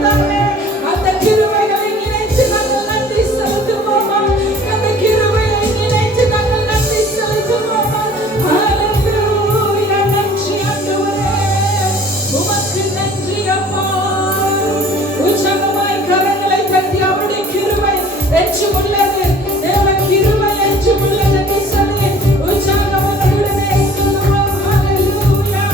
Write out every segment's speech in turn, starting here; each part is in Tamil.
தந்தாரே, அந்த கிருபைகளை நினைத்து நாங்கள் நன்றி செலுத்துவோம். அந்த கிருபையை நினைத்து நாங்கள் நன்றி செலுத்துவோம். ஹல்லேலூயா. நன்றி ஆண்டவரே, உமக்கு நன்றி அப்பா. உற்சாகமாய் கரங்களை தட்டி அவருடைய கிருபை என்றும் உள்ளது, தேவ கிருபை என்றும் உள்ளது என்று சொல்லி உற்சாகமுடனே சொல்லுவோம். ஹல்லேலூயா.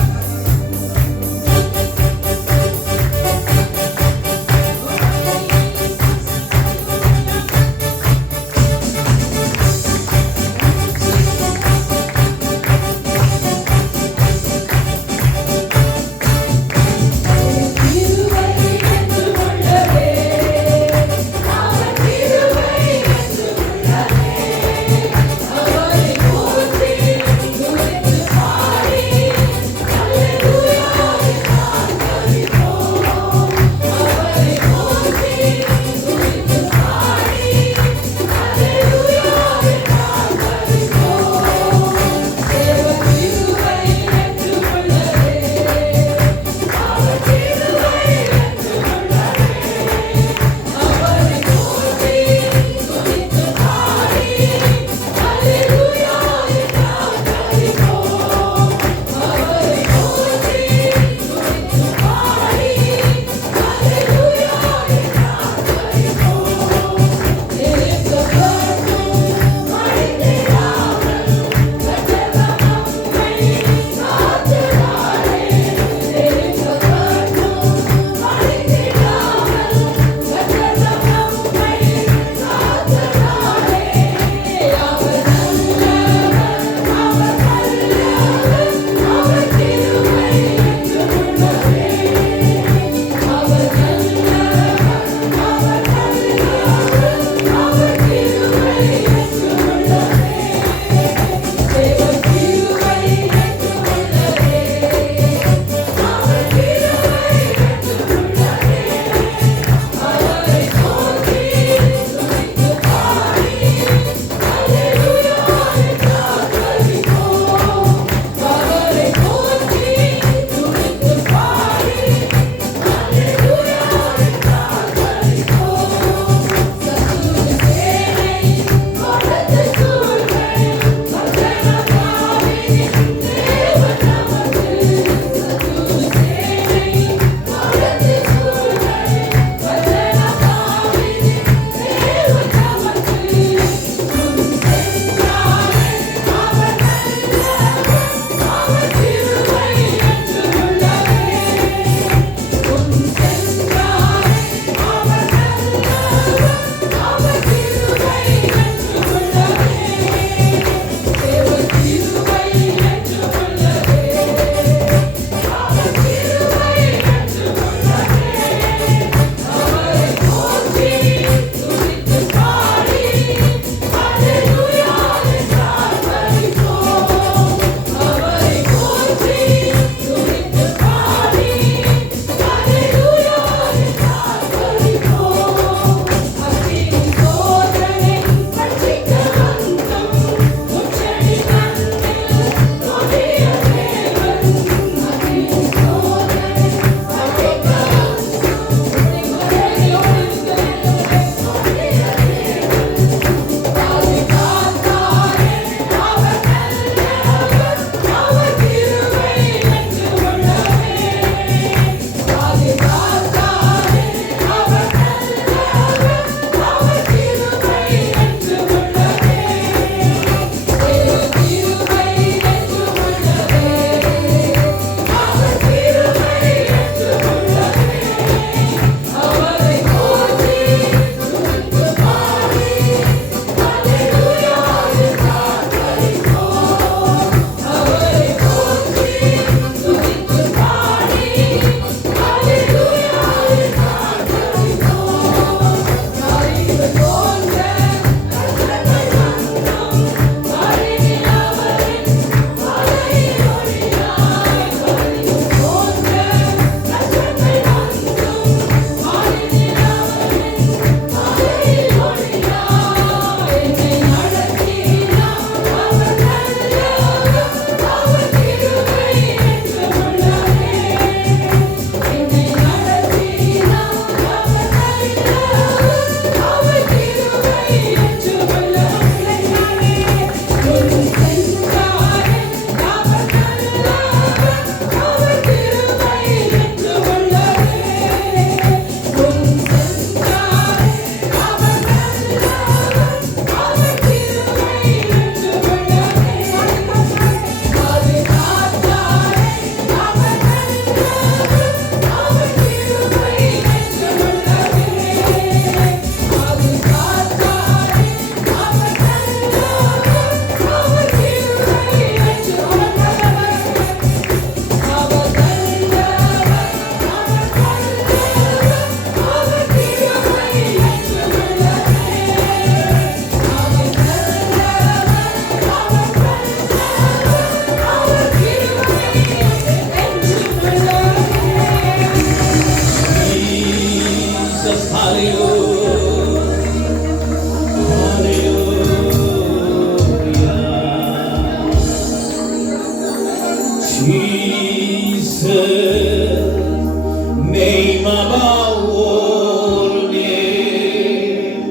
Name above all name,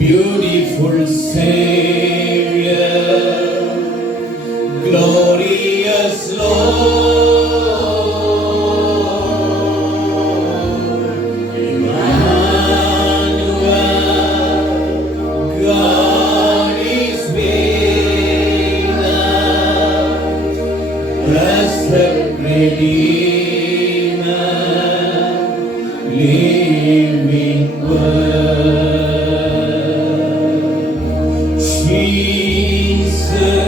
beautiful Savior, glorious Lord, Emmanuel, God is with us, blessed Redeemer, living word, Jesus,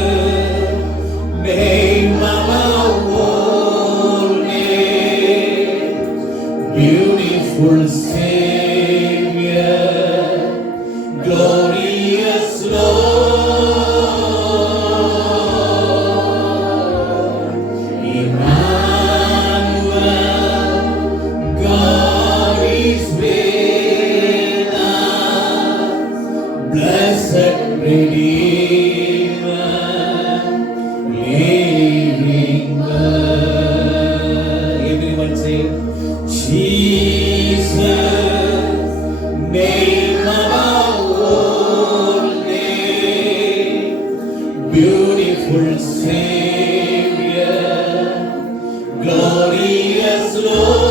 name above all name, beautiful Savior, glorious Lord, Emmanuel, God is with us, blessed Redeemer, living word. Everyone say, Jesus, name above all name, beautiful Savior, glorious Lord,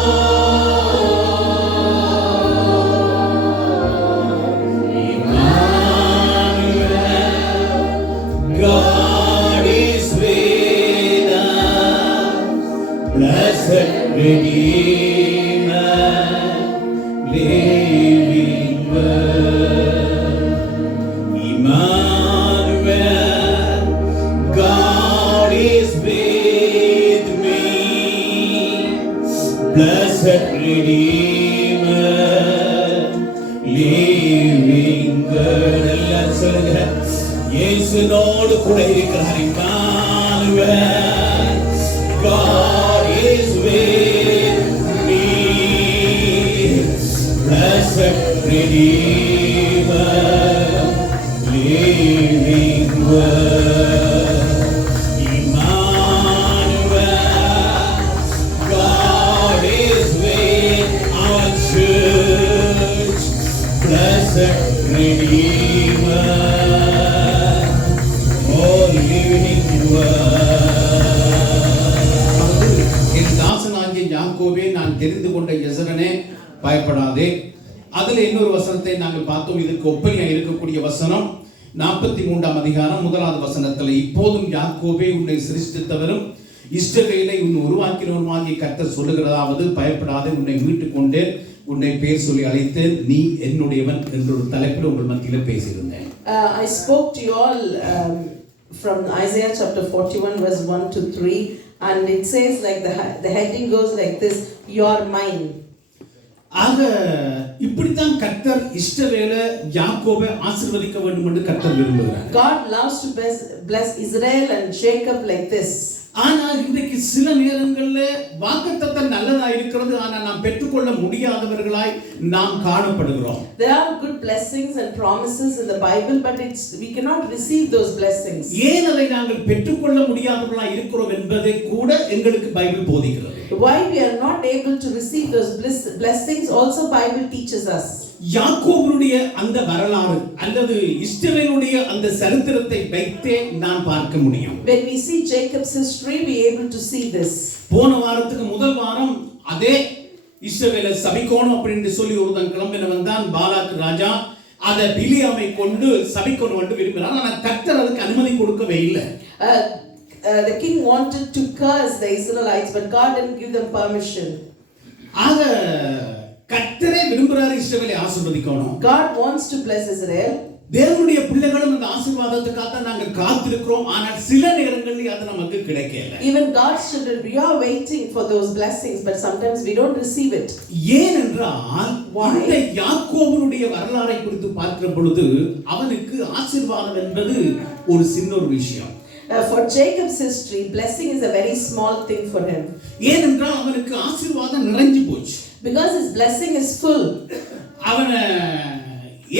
Emmanuel, God is with us, blessed Redeemer, living word, Emmanuel, God is with me, blessed Redeemer, living word. எல்லாரும் சொல்லுங்க, இயேசுவோடு கூட இருக்கிறார். Emmanuel, God is with me, blessed Redeemer, living word, Emmanuel, God is with our church, blessed Redeemer, oh living word. என் தாசனாகிய யாக்கோபே, நான் தெரிந்து கொண்ட எசரனே, பயப்படாதே. அதில் இன்னொரு வசனத்தை நாங்கள் பார்த்தோம். இதுக்கு ஒப்பனையா இருக்கக்கூடிய வசனம் 43ஆம் அதிகாரம் 1வது வசனத்தில், இப்போதும் யாக்கோபே உன்னை சிருஷ்டித்தவரும் இஸ்ரவேலை உன்னை உருவாக்கினவருமாகிய கர்த்தர் சொல்லுகிறதாவது, பயப்படாதே, உன்னை மீட்டுக் கொண்டேன், உன்னை பேர் சொல்லி அழைத்தேன், நீ என்னுடையவன் என்ற ஒரு தலைப்பில் உங்கள் மத்தியில் பேசியிருந்தேன். I spoke to you all from Isaiah chapter 41 verse 1 to 3, and it says like the heading goes like this, you are mine. ஆக இப்படித்தான் கர்த்தர் இஸ்ரவேலை யாக்கோபை ஆசீர்வதிக்க வேண்டும் என்று கர்த்தர் விரும்புகிறார். God loves to bless Israel and Jacob like this. ஆனால் இன்றைக்கு சில நேரங்களில் வாக்குத்தத்தம் நல்லதா இருக்கிறது, ஆனால் நாம் பெற்றுக்கொள்ள முடியாதவர்களாய் நாம் காணப்படுகிறோம். There are good blessings and promises in the Bible, but we cannot receive those blessings. ஏன் அதை நாங்கள் பெற்றுக்கொள்ள முடியாதவர்களாய் இருக்கிறோம் என்பதை கூட எங்களுக்கு பைபிள் போதிக்கிறது. Why we are not able to receive those blessings also Bible teaches us. யாக்கோபுடைய அந்த வரலாறு அல்லது இஸ்ரவேலுடைய அந்த சரித்திரத்தை வைத்தே நான் பார்க்க முடியும். When we see Jacob's history, we are able to see this. போன வாரத்துக்கு முதல் வாரம் அதே இஸ்ரவேலை சபிக்கணும் அப்படின்னு சொல்லி ஒருத்தன் கிளம்பின வந்தான். பாலாக் ராஜா அதை பிலியாமை கொண்டு சபிக்கணும் என்று விரும்பினார். ஆனால் கர்த்தர் அதுக்கு அனுமதி கொடுக்கவே இல்லை. The king wanted to curse the Israelites, but God didn't give them permission. ஆக கர்த்தரே விரும்புறாரு இஸ்ரவேலை ஆசீர்வதிக்கணும். God wants to bless Israel. தேவனுடைய பிள்ளைகளும் இந்த ஆசீர்வாதத்துக்காக நாங்கள் காத்திருக்கிறோம். ஆனால் சில நேரங்களில் அது நமக்கு கிடைக்கல. Even God's children, we are waiting for those blessings, but sometimes we don't receive it. ஏனென்றால் இந்த யாக்கோபுடைய வரலாறை குறித்து பார்க்கிற பொழுது அவனுக்கு ஆசீர்வாதம் என்பது ஒரு சின்ன ஒரு விஷயம். For Jacob's history, blessing is a very small thing for him. ஏனென்றால் அவனுக்கு ஆசீர்வாதம் நிறைஞ்சு போச்சு. Because his blessing is full. அவன்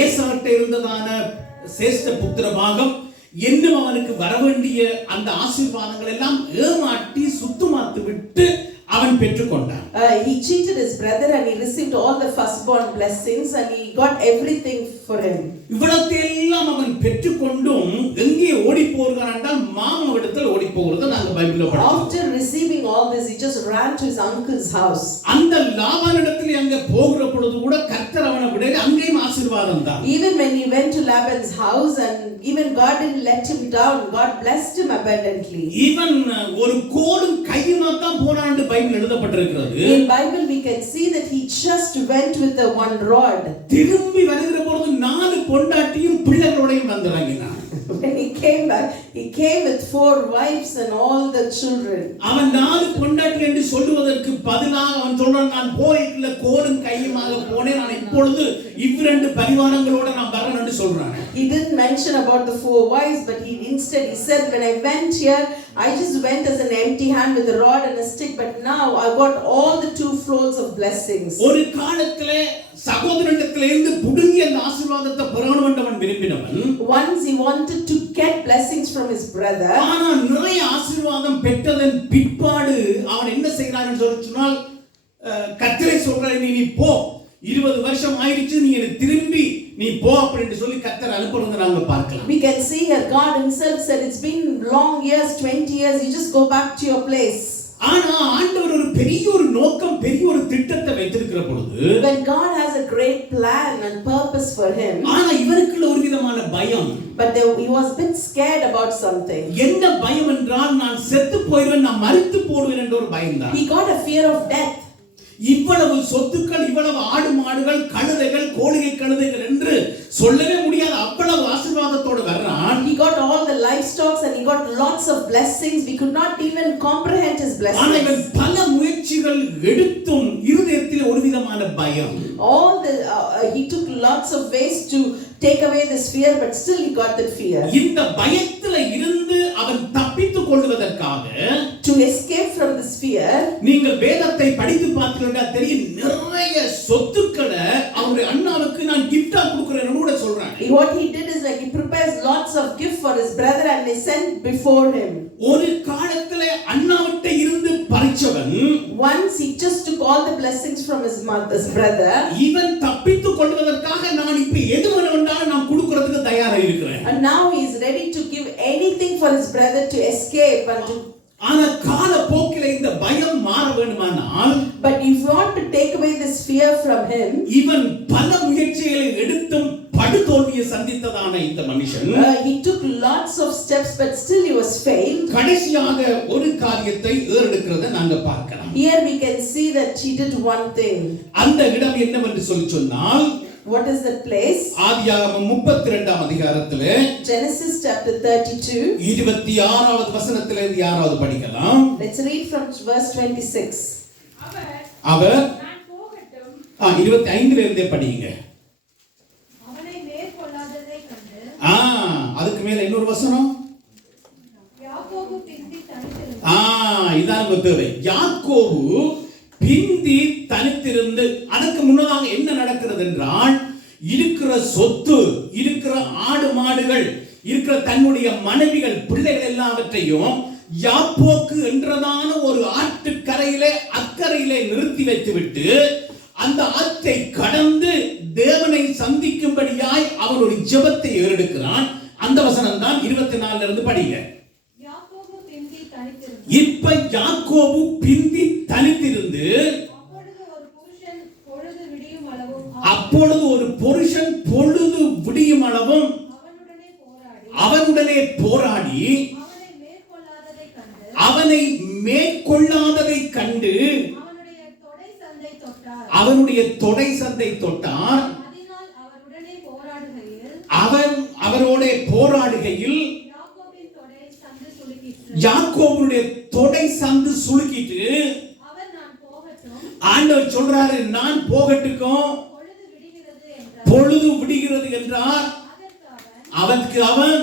ஏசாட்ட இருந்ததான சேஷ்ட புத்திர பாகம் இன்னும் அவனுக்கு வர வேண்டிய அந்த ஆசீர்வாதங்கள் எல்லாம் ஏமாற்றி சுத்தமாத்து விட்டு அவன் பெற்றுக்கொண்டான். He cheated his brother and he received all the firstborn blessings and he got everything for him. இவ்வளத்தையெல்லாம் அவன் பெற்றுக்கொண்டும் எங்கே ஓடி போகிறான் என்றால் மாமாவிடத்தில் ஓடி போகிறது நாங்க பைபிள்ல படிக்கிறோம். After receiving all this, he just ran to his uncle's house. அந்த லாபானிடத்தில் அங்க போகிற பொழுது கூட கர்த்தர் அவனை விட அங்கேயும் ஆசீர்வாதம் தான். Even when he went to Laban's house and even God didn't let him down, God blessed him abundantly. Even ஒரு கோலும் கையுமா தான் போனான் என்று பைபிள் எழுதப்பட்டிருக்கிறது. In Bible we can see that he just went with the one rod. திரும்பி வருகிற பொழுது 4 பொண்டாட்டியும் பிள்ளைகளோடையும் வந்திறங்கினான். When he came back, he came with 4 wives and all the children. அவன் 4 பொண்டாட்டி என்று சொல்லுவதற்கு பதிலாக அவன் சொல்றான், நான் போயிட்டுல கோலும் கையுமாக போனேன், நான் இப்பொழுது இவ்விரண்டு பரிவாரங்களோட நான் வரேன் என்று சொல்றான். He didn't mention about the 4 wives, but instead he said, when I went here, I just went as an empty hand with a rod and a stick, but now I got all the 2 folds of blessings. ஒரு காலத்திலே சகோதரனிடத்திலிருந்து புடுங்கி அந்த ஆசீர்வாதத்தை பெறணும் என்று அவன் விரும்பினவன். Once he wanted to get blessings from his brother. ஆனா நிறைய ஆசீர்வாதம் பெற்றதன் பிற்பாடு அவன் என்ன செய்கிறான்னு சொன்னால், கர்த்தரே சொல்றாரு, நீ போ, 20 வருஷம் ஆயிடுச்சு, நீ எனக்கு திரும்பி நீ போ அப்படின்னு சொல்லி கர்த்தர் அனுப்புறத நாங்க பார்க்கலாம். We can see here God himself said, it's been long years, 20 years, you just go back to your place. ஆனா ஆண்டவர் ஒரு பெரிய ஒரு நோக்கம், பெரிய ஒரு திட்டத்தை வைத்திருக்கிற பொழுது, when God has a great plan and purpose for him, ஆனா இவருக்குள்ள ஒரு விதமான பயம். but he was a bit scared about something. என்ன பயம் என்றால், நான் செத்து போய்வேன், நான் மரித்து போடுவேன் என்ற ஒரு பயம் தான். He got a fear of death. இவ்வளவு சொத்துக்கள், இவ்வளவு ஆடு மாடுகள், கழுதைகள், கோழிகை கழுதைகள் என்று சொல்லவே முடியாத அவ்வளவு ஆசீர்வாதத்தோடு வர்றான். He got all the livestock and he got lots of blessings. We could not even comprehend his blessings. ஆனா இவன் பல முயற்சிகள் எடுத்தும் இருதயத்தில் ஒரு விதமான பயம். He took lots of ways to take away this fear, but still he got that fear. இந்த பயத்துல இருந்து அவன் தப்பித்துக் கொள்வதற்காக, to escape from this fear, நீங்கள் வேதத்தை படித்து பார்த்தீங்கன்னா தெரியும், நிறைய சொத்துக்களை அவருடைய அண்ணாவுக்கு நான் கிஃப்டா கொடுக்கிறேன்னு கூட சொல்றான். What he did is like he prepares lots of gift for his brother and they sent before him. ஒரு காலத்துல அண்ணாவிட்ட இருந்து பறிச்சவன், once he just took all the blessings from his brother, இவன் தப்பித்துக் கொள்வதற்காக நான் இப்ப எது வேணும்னாலும் நான் கொடுக்கிறதுக்கு தயாரா இருக்கிறேன். and now he is ready to give anything for his brother to escape and to. ஆனா கால போக்கில இந்த பயம் மாற வேண்டுமானால், but if you want to take away this fear from him, இவன் பல முயற்சிகளை எடுத்தும் படுதோல்வியை சந்தித்ததான இந்த மனுஷன், he took lots of steps but still he was failed. கடைசியாக ஒரு காரியத்தை ஏறெடுக்கிறதை நாங்க பார்க்கலாம். Here we can see that he did one thing. அந்த இடம் என்னவென்று சொன்னால், what is that place? ஆதியாகமம் 32ஆம் அதிகாரத்திலே Genesis chapter 32 26வது வசனத்திலே இருந்து யாராவது படிக்கலாம். let's read from verse 26. அவர் 25ல இருந்தே படிங்க. அவனை மேற்கொள்ளாததை கண்டு, அதுக்கு மேல இன்னொரு வசனம், யாக்கோபு பிந்தி தனித்திருந்தான். இதான் நம்ம தேவை. யாக்கோபு பிந்தி தனித்திருந்து, அதற்கு முன்னதாக என்ன நடக்கிறது என்றால், இருக்கிற சொத்து, இருக்கிற ஆடு மாடுகள், இருக்கிற தன்னுடைய மனைவிகள், பிள்ளைகள் எல்லாவற்றையும் யாப்போக்கு என்றதான ஒரு ஆற்றுக்கரையிலே அக்கறையிலே நிறுத்தி வைத்துவிட்டு அந்த ஆற்றை கடந்து தேவனை சந்திக்கும்படியாய் அவன் ஒரு ஜெபத்தை ஏறெடுக்கிறான். அந்த வசனம் தான் 24ல இருந்து படிங்க. இப்ப யாக்கோபு பிந்தி தனித்திருந்து, அப்பொழுது ஒரு புருஷன் பொழுது விடியும் அளவும் அவனுடனே போராடி அவனை மேற்கொள்ளாததை கண்டு அவனுடைய தொடை சந்தை தொட்டார். அவன் அவரோட போராடுகையில் யாக்கோபுடைய தொடை சந்து சுளுக்கிட்டு, ஆண்டவர் சொல்றாரு, நான் போகட்டுக்கும், பொழுது விடுகிறது என்றார். அவனுக்கு அவன்,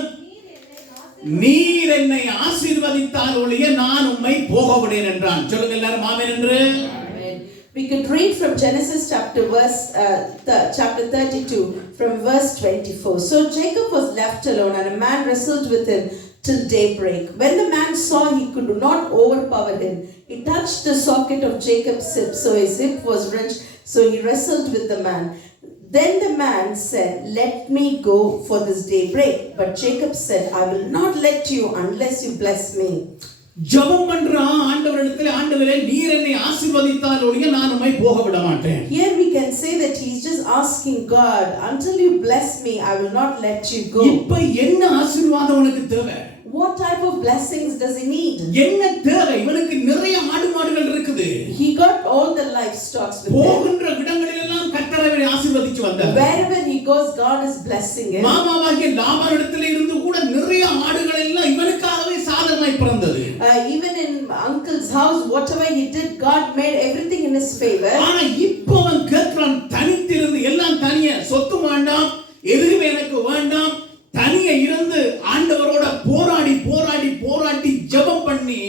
நீர் என்னை ஆசீர்வதித்தால் ஒழிய நான் உம்மை போக விடேன் என்றான். சொல்லுங்க எல்லாரும் ஆமென் என்று. We could read from Genesis chapter 32 from verse 24. So Jacob was left alone, and a man wrestled with him till daybreak. When the man saw he could not overpower him, he touched the socket of Jacob's hip, so his hip was wrenched, so he wrestled with the man. Then the man said, "Let me go, for this daybreak." But Jacob said, "I will not let you unless you bless me." ஜெபம் பண்றான் ஆண்டவரிடத்துல, ஆண்டவரே நீர் என்னை ஆசீர்வதித்தால் ஒழிய நான் உம்மை போக விட மாட்டேன். Here we can say that he's just asking God, until you bless me, I will not let you go. இப்ப என்ன ஆசீர்வாதம் உனக்கு தேவை? What type of blessings does he need? என்ன தேவை? இவனுக்கு நிறைய ஆடு மாடுகள் இருக்குது. He got all the livestock with him. போகின்ற இடங்களிலெல்லாம் கர்த்தர் அவரை ஆசீர்வதிச்சு வந்தார். Wherever he goes, God is blessing him. மாமாவாகிய லாபானிடத்திலே இருந்து கூட நிறைய ஆடுகள் எல்லாம் இவனுக்காகவே சாதகமாய் பிறந்தது. Even in uncle's house, whatever he did, God made everything in his favor. ஆனா இப்போ அவன் கேட்கிறான், தனித்திருந்து எல்லாம் தனியே, சொத்து வேண்டாம், எதுவுமே எனக்கு வேண்டாம், தனியே இருந்து ஆண்டவரோட போராடி போராடி போராடி ஜெபம் பண்ணி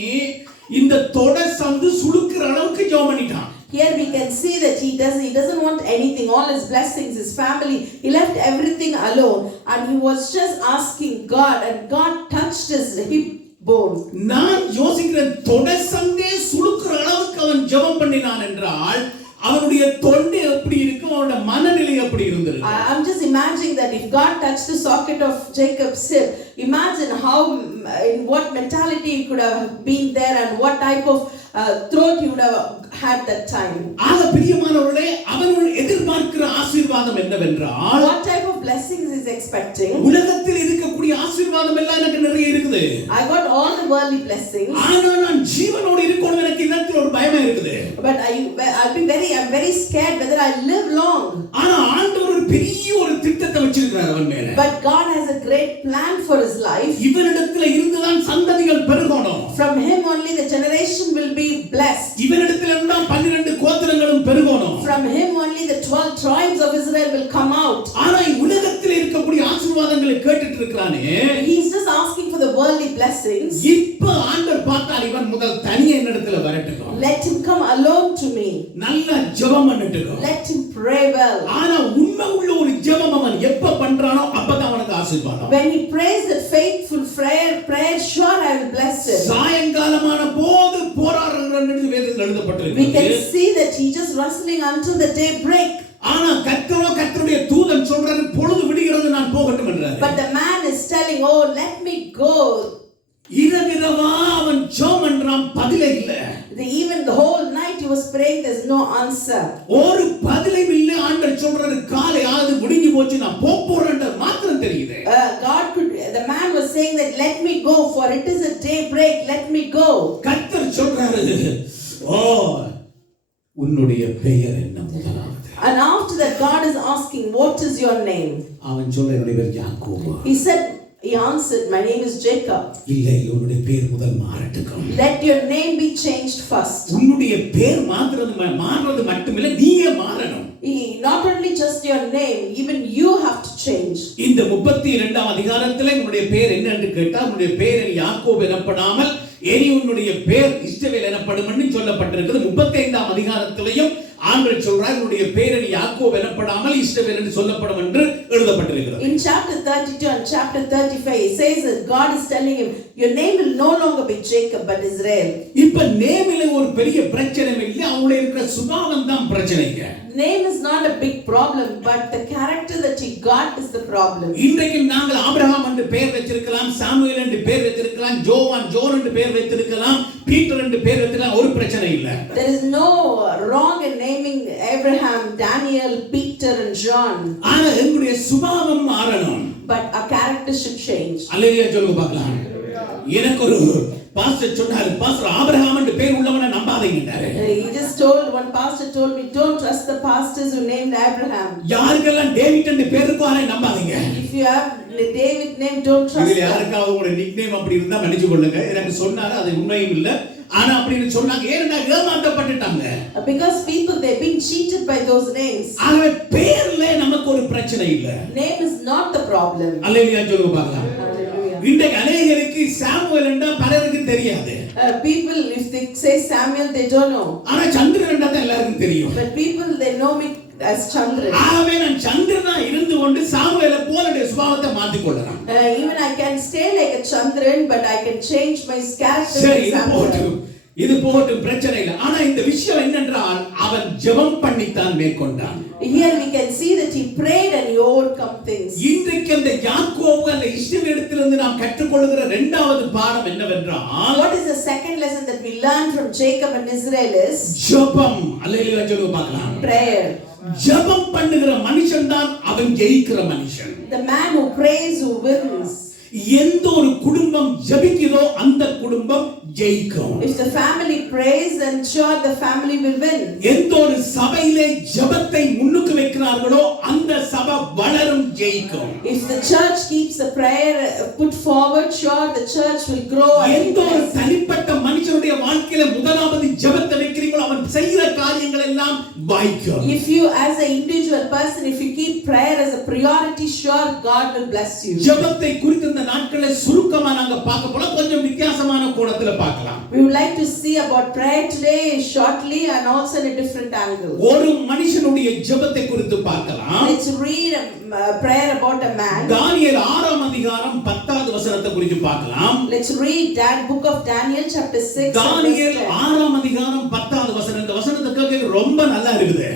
இந்த தொடை சந்து சுளுக்குற அளவுக்கு ஜெபம் பண்ணிட்டான். Here we can see that he doesn't want anything, all his blessings, his family. He left everything alone, and he was just asking God, and God touched his hip bone. நான் யோசிக்கிறேன், தொடை சந்தே சுளுக்குற அளவுக்கு அவன் ஜெபம் பண்ணினான் என்றால் அவனுடைய தொண்டை எப்படி இருக்கும், அவனுடைய மனநிலை எப்படி இருந்திருக்கும். I'm just imagining that if God touched the socket of Jacob's hip, imagine how, in what mentality he could have been there, and what type of throat he would have had that time. ஆக பிரியமானவர்களே, அவன் எதிர்பார்க்கிற ஆசீர்வாதம் என்னவென்றால், what type of blessings is expecting? உலகத்தில் இருக்கக்கூடிய ஆசீர்வாதம் எல்லாம் எனக்கு நிறைய இருக்குது. I got all the worldly blessings. ஆனா நான் ஜீவனோடு இருக்கணும், எனக்கு இதத்துல ஒரு பயமா இருக்குது. But I'm very scared whether I live long. ஆனா ஆண்டவர் ஒரு பெரிய ஒரு திட்டத்தை வச்சிருக்கிறார் அவன் மேல. But God has a great plan for his life. இவனிடத்துல இருந்துதான் சந்ததிகள் பெருகணும். From him only the generation will be blessed. இவனிடத்துல இருந்தா 12 கோத்திரங்களும் பெருகணும். From him only the 12 tribes of Israel will come out. ஆனா உலகத்தில் இருக்கக்கூடிய ஆசீர்வாதங்களை கேட்டுட்டு இருக்கானே, He's just asking for the worldly blessings. இப்ப ஆண்டவர் பார்த்தால் இவன் முதல் தனியே என்னிடத்துல வரட்டும். Let him come alone to me. நல்ல ஜெபம் பண்ணட்டும். Let him pray well. ஆனா உண்மை உள்ள ஒரு ஜெபம் அவன் எப்ப பண்றானோ அப்பதான் அவனுக்கு ஆசீர்வாதம். When he prays that faithful prayer, sure I will bless him. சாயங்காலமான போது போராடுகிறான் என்று வேதத்தில் எழுதப்பட்டிருக்கு. We can see that he just wrestling until the day break. ஆனா கர்த்தருடைய தூதன் சொல்றாரு, பொழுது விடுகிறது, நான் போகட்டும் என்றார். But the man is telling, "Oh, let me go." இரவிரவா அவன் ஜெபம் பண்றான், பதிலே இல்ல. Even the whole night he was praying, there's no answer. ஒரு பதிலே இல்ல. ஆண்டவர் சொல்றாரு, காலை ஆது விடிஞ்சு போச்சு, நான் போறேன்ற மாத்திரம் தெரியுது. The man was saying that, "Let me go, for it is a day break, let me go." கர்த்தர் சொல்றாரு, "ஓ, உன்னுடைய பெயர் என்ன முதலாவது?" And after that God is asking, "What is your name?" அவன் சொல்ற, என்னுடைய பேர் யாக்கோபு. He answered, "My name is Jacob." இல்லை, உன்னுடைய பேர் முதல் மாறட்டும். Let your name be changed first. உன்னுடைய பேர் மாறுறது மட்டுமில்லை, நீயே மாறணும். Not only just your name, even you have to change. இந்த 32ஆம் அதிகாரத்திலே உன்னுடைய பேர் என்ன என்று கேட்டால், உன்னுடைய பேர் யாக்கோபு எனப்படாமல் இனி உன்னுடைய பேர் இஸ்ரவேல் எனப்படும் என்று சொல்லப்பட்டிருக்கிறது. 35ஆம் அதிகாரத்திலேயும் ஆண்டவர் சொல்றார், உன்னுடைய பேர் யாக்கோபு எனப்படாமல் இஸ்ரவேல் என்று சொல்லப்படும் என்று எழுதப்பட்டிருக்கிறது. In chapter 32 and chapter 35 it says that God is telling him, your name will no longer be Jacob but Israel. இப்ப நேமில ஒரு பெரிய பிரச்சனை இல்லை, அவங்களுடைய இருக்கிற சுபாவம் தான் பிரச்சனைங்க. Name is not a big problem, but the character that he got is the problem. இன்றைக்கு நாங்கள் ஆபிரகாம் என்று பெயர் வைத்திருக்கலாம், சாமுவேல் என்று பெயர் வைத்திருக்கலாம், ஜோன் என்று பெயர் வைத்திருக்கலாம், பீட்டர் என்று பெயர் வைத்திருக்கலாம், ஒரு பிரச்சனை இல்லை. There is no wrong in naming Abraham, Daniel, Peter and John. ஆனா எங்களுடைய சுபாவம் மாறணும். But our character should change. அல்லேலூயா சொல்லுங்க பார்க்கலாம். எனக்கு ஒரு பாஸ்டர் சொன்னாரு, பாஸ்டர் ஆபிரகாம் என்று பெயர் உள்ளவனை நம்பாதீங்கன்றாரு. One pastor told me, don't trust the pastors who named Abraham. யாருக்கெல்லாம் டேவிட் என்று பெயர் இருக்கோ அதை நம்பாதீங்க. If you have David name, don't trust them. யாருக்காவது ஒரு நிக்நேம் அப்படி இருந்தா மன்னிச்சு கொள்ளுங்க. எனக்கு சொன்னாரு, அது உண்மையும் இல்ல. ஆனா அப்படின்னு சொன்னாங்க, ஏன்னா ஏமாற்றப்பட்டுட்டாங்க. Because people, they're being cheated by those names. ஆகவே பெயர்ல நமக்கு ஒரு பிரச்சனை இல்ல. Name is not the problem. அல்லேலூயா சொல்லுங்க பார்க்கலாம். Hallelujah. இன்றைக்கு அநேகருக்கு சாமுவேல் என்றா பலருக்கு தெரியாது. People, if they say Samuel, they don't know. ஆனா சந்திரன் என்றா தான் எல்லாருக்கும் தெரியும். But people, they know me as Chandran. ஆகவே நான் சந்திரனா இருந்து கொண்டு சாமுவேலை போல சுபாவத்தை மாத்திக் கொள்ளலாம். Even I can stay like a Chandran, but I can change my character சரி, like Samuel. இது போகட்டும், பிரச்சனை இல்லை. ஆனா இந்த விஷயம் என்னென்றால் அவன் ஜெபம் பண்ணித்தான் மேற்கொண்டான். Here we can see that he prayed and he overcome things. இன்றைக்கு அந்த யாக்கோபு அந்த இஸ்ரவேலிடத்திலிருந்து நாம் கற்றுக்கொள்கிற இரண்டாவது பாடம் என்னவென்றால், What is the second lesson that we learn from Jacob and Israel is ஜெபம். அல்லேலூயா சொல்லுங்க பார்க்கலாம். prayer. ஜெபம் பண்ணுகிற மனுஷன் தான் அவன் ஜெயிக்கிற மனுஷன். The man who prays, who wins. எந்த ஒரு குடும்பம் ஜெபிக்குதோ அந்த குடும்பம் ஜெயிக்கும். If the family prays, then sure the family will win. எந்த ஒரு சபையிலே ஜெபத்தை முன்னுக்கு வைக்கிறார்களோ அந்த சபை வளரும், ஜெயிக்கும். If the church keeps the prayer put forward, sure the church will grow. எந்த ஒரு தனிப்பட்ட மனுஷனுடைய வாழ்க்கையில முதலாவது ஜெபத்தை வைக்கிறீங்களோ அவன் செய்கிற காரியங்கள் எல்லாம் வாய்க்கும். If you as an individual person, if you keep prayer as a priority, sure God will bless you. ஜெபத்தை குறித்து இந்த நாட்களில் சுருக்கமா நாங்க பார்க்க போறோம், கொஞ்சம் வித்தியாசமான கோணத்துல பார்க்கலாம். We would like to see about prayer today shortly and also in a different angle. ஒரு மனுஷனுடைய ஜெபத்தை குறித்து பார்க்கலாம். Let's read a prayer about a man. தானியேல் 6ஆம் அதிகாரம் 10வது வசனத்தை குறித்து பார்க்கலாம். Let's read that book of Daniel chapter 6. தானியேல் 6ஆம் அதிகாரம் 10வது வசனம். இந்த வசனத்தை கேட்க ரொம்ப நல்லா இருக்குது.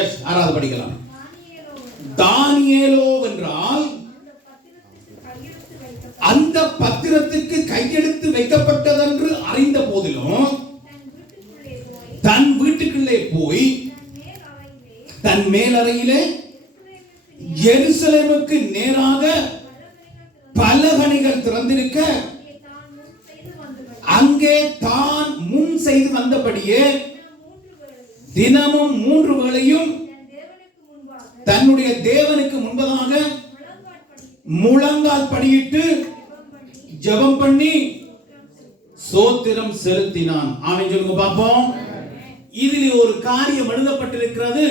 எஸ், 6வது படிக்கலாம். தானியேலோ என்றால் அந்த பத்திரத்துக்கு கையெழுத்து வைக்கப்பட்டதென்று அறிந்த போதிலும் தன் வீட்டுக்குள்ளே போய் தன் மேலறையிலே எருசலேமுக்கு நேராக பலகணிகள் திறந்திருக்க அங்கே தான் முன் செய்து வந்தபடியே தினமும் 3 வேளையும் தன்னுடைய தேவனுக்கு முன்பதாக முழங்கால் படியிட்டு ஜெபம் பண்ணி ஸ்தோத்திரம் செலுத்தினான். ஆமென் சொல்லுங்க பாப்போம். இதிலே ஒரு காரியம் எழுதப்பட்டிருக்கிறது,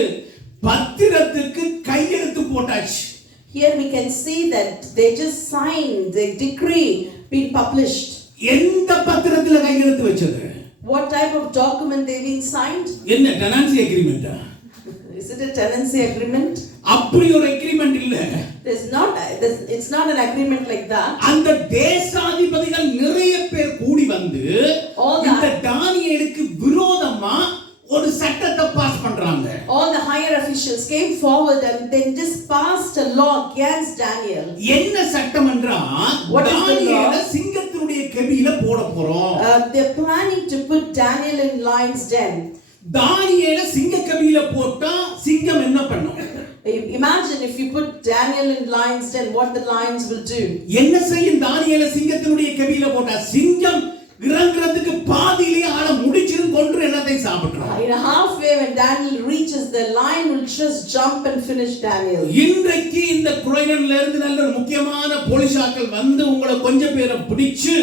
பத்திரத்துக்கு கையெழுத்து போட்டாச்சு. Here we can see that they just signed the decree being published. எந்த பத்திரத்துல கையெழுத்து வச்சது? What type of document they been signed? என்ன tenancy agreement? Is it a tenancy agreement? அப்படி ஒரு அக்ரிமெண்ட் இல்ல. It's not an agreement like that. அந்த தேசாதிபதிகள் நிறைய பேர் கூடி வந்து இந்த தானியேலுக்கு விரோதமா ஒரு சட்டத்தை பாஸ் பண்றாங்க. All the higher officials came forward and they just passed a law against Daniel. என்ன சட்டம் என்றால் தானியேலை சிங்கத்தினுடைய கெபியில போட போறோம். They're planning to put Daniel in lion's den. தானியேலை சிங்க கெபியில போட்டா சிங்கம் என்ன பண்ணும்? Imagine if you put Daniel in lion's den, what the lions will do. என்ன செய்யும்? தானியேலை சிங்கத்தினுடைய கெபியில போட்டா சிங்கம் இறங்குறதுக்கு பாதியிலே ஆள முடிச்சிரும், கொன்று எல்லாத்தையும் சாப்பிடுறான். In halfway when Daniel reaches, the lion will just jump and finish Daniel. இன்றைக்கு இந்த குறைகள்ல இருந்து நல்ல ஒரு முக்கியமான போலீசாக்கள் வந்து உங்களை கொஞ்சம் பேரை பிடிச்சு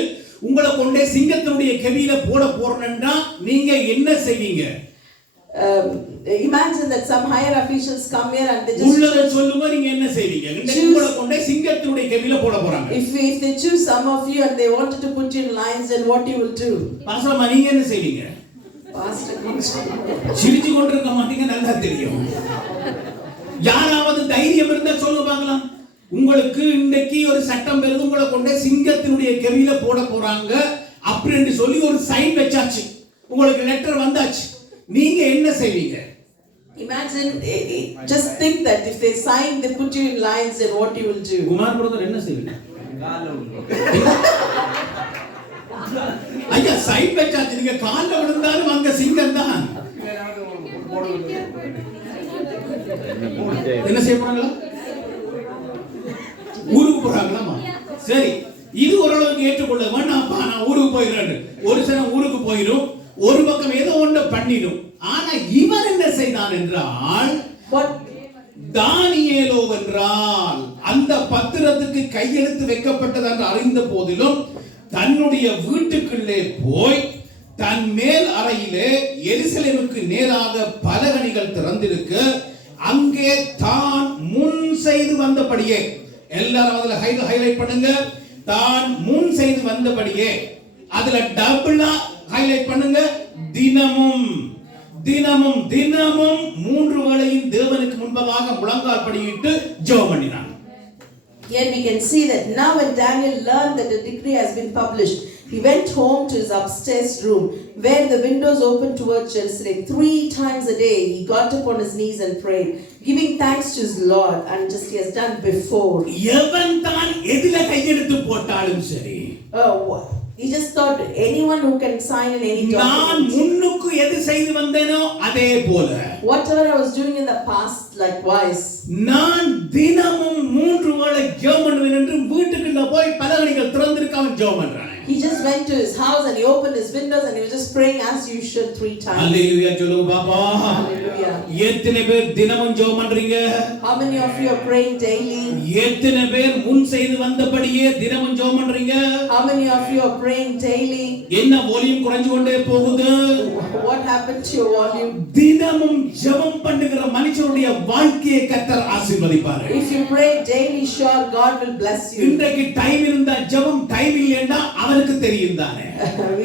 உங்களை கொண்டே சிங்கத்தினுடைய கெபியில போட போறேன்னா நீங்க என்ன செய்வீங்க? Imagine that some higher officials come here and they just உள்ளத சொல்லுங்க, நீங்க என்ன செய்வீங்க? உங்களை கொண்டே சிங்கத்தினுடைய கெபியில போட போறாங்க. If they choose some of you and they wanted to put you in lions, then what you will do? Pastor, நீங்க என்ன செய்வீங்க? Pastor, சிரிச்சு கொண்டிருக்க மாட்டீங்க, நல்லா தெரியும். யாராவது தைரியம் இருந்தா சொல்லுங்க பார்க்கலாம். உங்களுக்கு இன்னைக்கு ஒரு சட்டம் வருது, உங்களை கொண்டே சிங்கத்தினுடைய கெபியில போட போறாங்க அப்படின்னு சொல்லி ஒரு சைன் வச்சாச்சு, உங்களுக்கு லெட்டர் வந்தாச்சு, நீங்க என்ன செய்வீங்க? imagine, just think that if they sign, they put you in lions, then what you will do? Kumar brother என்ன செய்வீங்க? ஐயா, சைன் வச்சாச்சு, நீங்க கால்ல விழுந்தாலும் அங்க சிங்கம் தான். என்ன செய்ய போறாங்களா? ஊருக்கு போறாங்களாமா? சரி, இது ஓரளவுக்கு ஏற்றுக்கொள்ள வேண்டாம்ப்பா, நான் ஊருக்கு போயிடுறேன். ஒரு சில ஊருக்கு போயிடும், ஒரு பக்கம் ஏதோ ஒன்று பண்ணிடும். ஆனா இவன் என்ன செய்தான் என்றால், தானியேலோ என்றால் அந்த பத்திரத்துக்கு கையெழுத்து வைக்கப்பட்டது என்று அறிந்த போதிலும் தன்னுடைய வீட்டுக்குள்ளே போய் தன் மேல் அறையிலே எருசலேமுக்கு நேராக பலகணிகள் திறந்திருக்க அங்கே தான் முன் செய்து வந்தபடியே எல்லாரும் அதுல ஹைலைட் பண்ணுங்க. தான் முன் செய்து வந்தபடியே அதுல டபுளா ஹைலைட் பண்ணுங்க. தினமும் தினமும் தினமும் 3 வேளையும் தேவனுக்கு முன்பதாக முழங்கால் படியிட்டு ஜெபம் பண்ணினான். Here we can see that now when Daniel learned that the decree has been published, he went home to his upstairs room where the windows opened towards Jerusalem. 3 times a day he got upon his knees and prayed, giving thanks to his Lord, and just he has done before. எவன் தான் எதில கையெழுத்து போட்டாலும் சரி, he just thought anyone who can sign in any document. நான் முன்னுக்கு எது செய்து வந்தேனோ அதே போல, whatever I was doing in the past, likewise. நான் தினமும் 3 வேளை ஜெபம் பண்ணுவேன் என்று வீட்டுக்குள்ள போய் பலகணிகள் திறந்திருக்காம ஜெபம் பண்றானே. He just went to his house and he opened his windows and he was just praying as usual 3 times. Hallelujah சொல்லுங்க பாப்பா. Hallelujah. எத்தனை பேர் தினமும் ஜெபம் பண்றீங்க? How many of you are praying daily? எத்தனை பேர் முன் செய்து வந்தபடியே தினமும் ஜெபம் பண்றீங்க? How many of you are praying daily? என்ன வால்யூம் குறைஞ்சு கொண்டே போகுது? What happened to your volume? தினமும் ஜெபம் பண்ணுகிற மனுஷனுடைய வாழ்க்கையை கர்த்தர் ஆசீர்வதிப்பார். If you pray daily, sure God will bless you. இன்றைக்கு டைம் இருந்தா ஜெபம், டைம் இல்லைன்னா அவருக்கு தெரியும் தானே.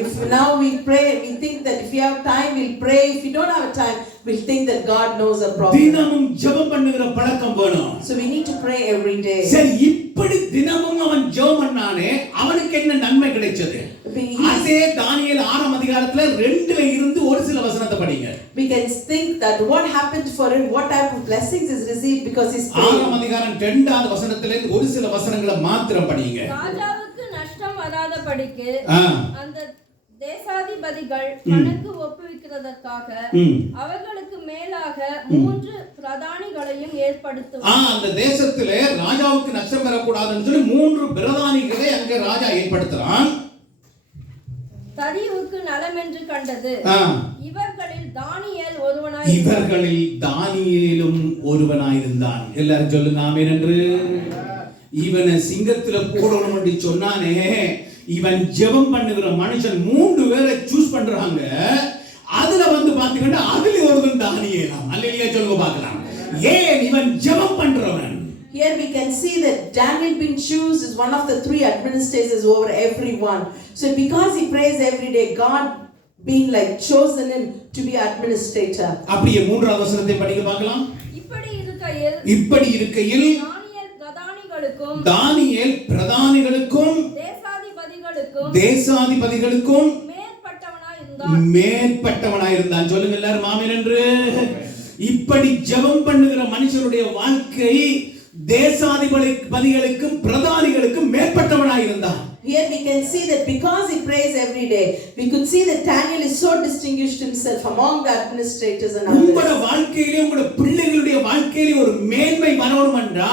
If now we pray, we think that if we have time, we'll pray. If we don't have time, we'll think that God knows our problem. தினமும் ஜெபம் பண்ணுகிற பழக்கம் வேணும். So we need to pray every day. சரி, இப்படி தினமும் அவன் ஜெபம் பண்ணானே, அவனுக்கு என்ன நன்மை கிடைச்சது? அதே தானியேல் 6ஆம் அதிகாரத்துல 2ல இருந்து ஒரு சில வசனத்தை படிங்க. We can think that what happened for him, what type of blessings is received because he's praying. 6ஆம் அதிகாரம் 2வது வசனத்துல இருந்து ஒரு சில வசனங்களை மாத்திரம் படிங்க. ராஜாவுக்கு நஷ்டம் வராதபடிக்கு அந்த தேசாதிபதிகள் கணக்கு ஒப்புவிக்கிறதற்காக அவர்களுக்கு மேலாக 3 பிரதானிகளையும் ஏற்படுத்துவார். அந்த தேசத்திலே ராஜாவுக்கு நஷ்டம் வரக்கூடாதுன்னு சொல்லி 3 பிரதானிகளை அங்கே ராஜா ஏற்படுத்துறான். தரியுவுக்கு நலம் என்று கண்டது. இவர்களில் தானியேலும் ஒருவனாயிருந்தான். எல்லாரும் சொல்லுங்க ஆமென் என்று. இவனை சிங்கத்துல போடணும் என்று சொன்னானே, இவன் ஜெபம் பண்ணுகிற மனுஷன் 3 பேரை சூஸ் பண்றாங்க. அதுல வந்து பாத்தீங்கன்னா அதுல ஒருவன் தானியேலாம். அல்லேலூயா சொல்லுங்க பார்க்கலாம். ஏன் இவன் ஜெபம் பண்றவன்? Here we can see that Daniel being chosen is one of the 3 administrators over everyone. So because he prays every day, God being like chosen him to be administrator. அப்படியே 3வது வசனத்தை படிக்க பார்க்கலாம். இப்படி இருக்கையில் தானியேல் பிரதானிகளுக்கும் தேசாதிபதிகளுக்கும் மேற்பட்டவனாய் இருந்தான். சொல்லுங்க எல்லாரும் ஆமென் என்று. இப்படி ஜெபம் பண்ணுகிற மனுஷனுடைய வாழ்க்கை தேசாதிபதிகளுக்கும் பிரதானிகளுக்கும் மேற்பட்டவனாய் இருந்தான். Here we can see that because he prays every day, we could see that Daniel is so distinguished himself among the administrators and others. உங்களுடைய வாழ்க்கையிலே, உங்களுடைய பிள்ளைகளுடைய வாழ்க்கையிலே ஒரு மேன்மை வரணும் என்றா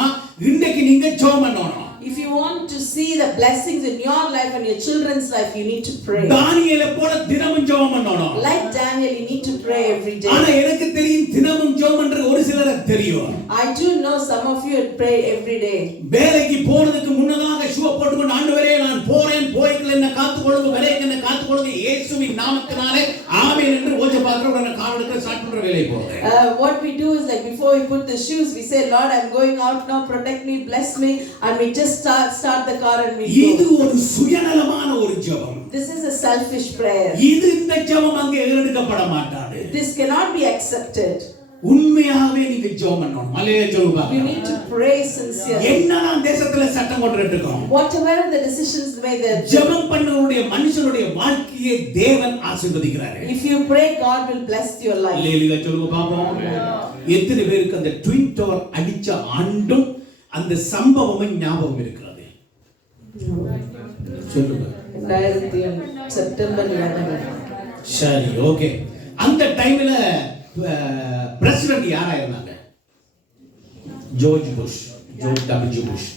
இன்னைக்கு நீங்க ஜெபம் பண்ணணும். If you want to see the blessings in your life and your children's life, you need to pray. தானியேலை போல தினமும் ஜெபம் பண்ணணும். Like Daniel, you need to pray every day. ஆனா எனக்கு தெரியும் தினமும் ஜெபம் பண்ற ஒரு சிலருக்கு தெரியும். I do know some of you pray every day. வேலைக்கு போறதுக்கு முன்னதாக ஷூ போட்டுக்கொண்டு ஆண்டவரே நான் போறேன், போய்க்கல என்ன காத்துக்கொள்ளுங்க, வரைக்கும் என்ன காத்துக்கொள்ளுங்க, இயேசுவின் நாமத்தினாலே ஆமென் என்று ஓஜ பாத்திர உடனே கால் எடுத்து ஸ்டார்ட் பண்ற வேலை போறேன். What we do is like before we put the shoes, we say Lord, I'm going out now, protect me, bless me, and we just start the car and we go. இது ஒரு சுயநலமான ஒரு ஜெபம். This is a selfish prayer. இது இந்த ஜெபம் அங்கே ஏறெடுக்கப்பட மாட்டாது. This cannot be accepted. உண்மையாவே நீங்க ஜெபம் பண்ணணும். அல்லேலூயா சொல்லுங்க. You need to pray sincerely. என்னதான் தேசத்துல சட்டம் கொண்டுட்டு இருக்கோம், whatever the decisions the way that ஜெபம் பண்ணுவருடைய மனுஷனுடைய வாழ்க்கையை தேவன் ஆசீர்வதிக்கிறார். if you pray, God will bless your life. அல்லேலூயா சொல்லுங்க பாப்போம். எத்தனை பேருக்கு அந்த ட்வின் டவர் அடிச்ச ஆண்டும் அந்த சம்பவமும் ஞாபகம் இருக்கிறது? சொல்லுங்க. செப்டம்பர் 11. சரி, ஓகே. அந்த டைம்ல பிரசிடென்ட் யாரா இருந்தாங்க? George W Bush.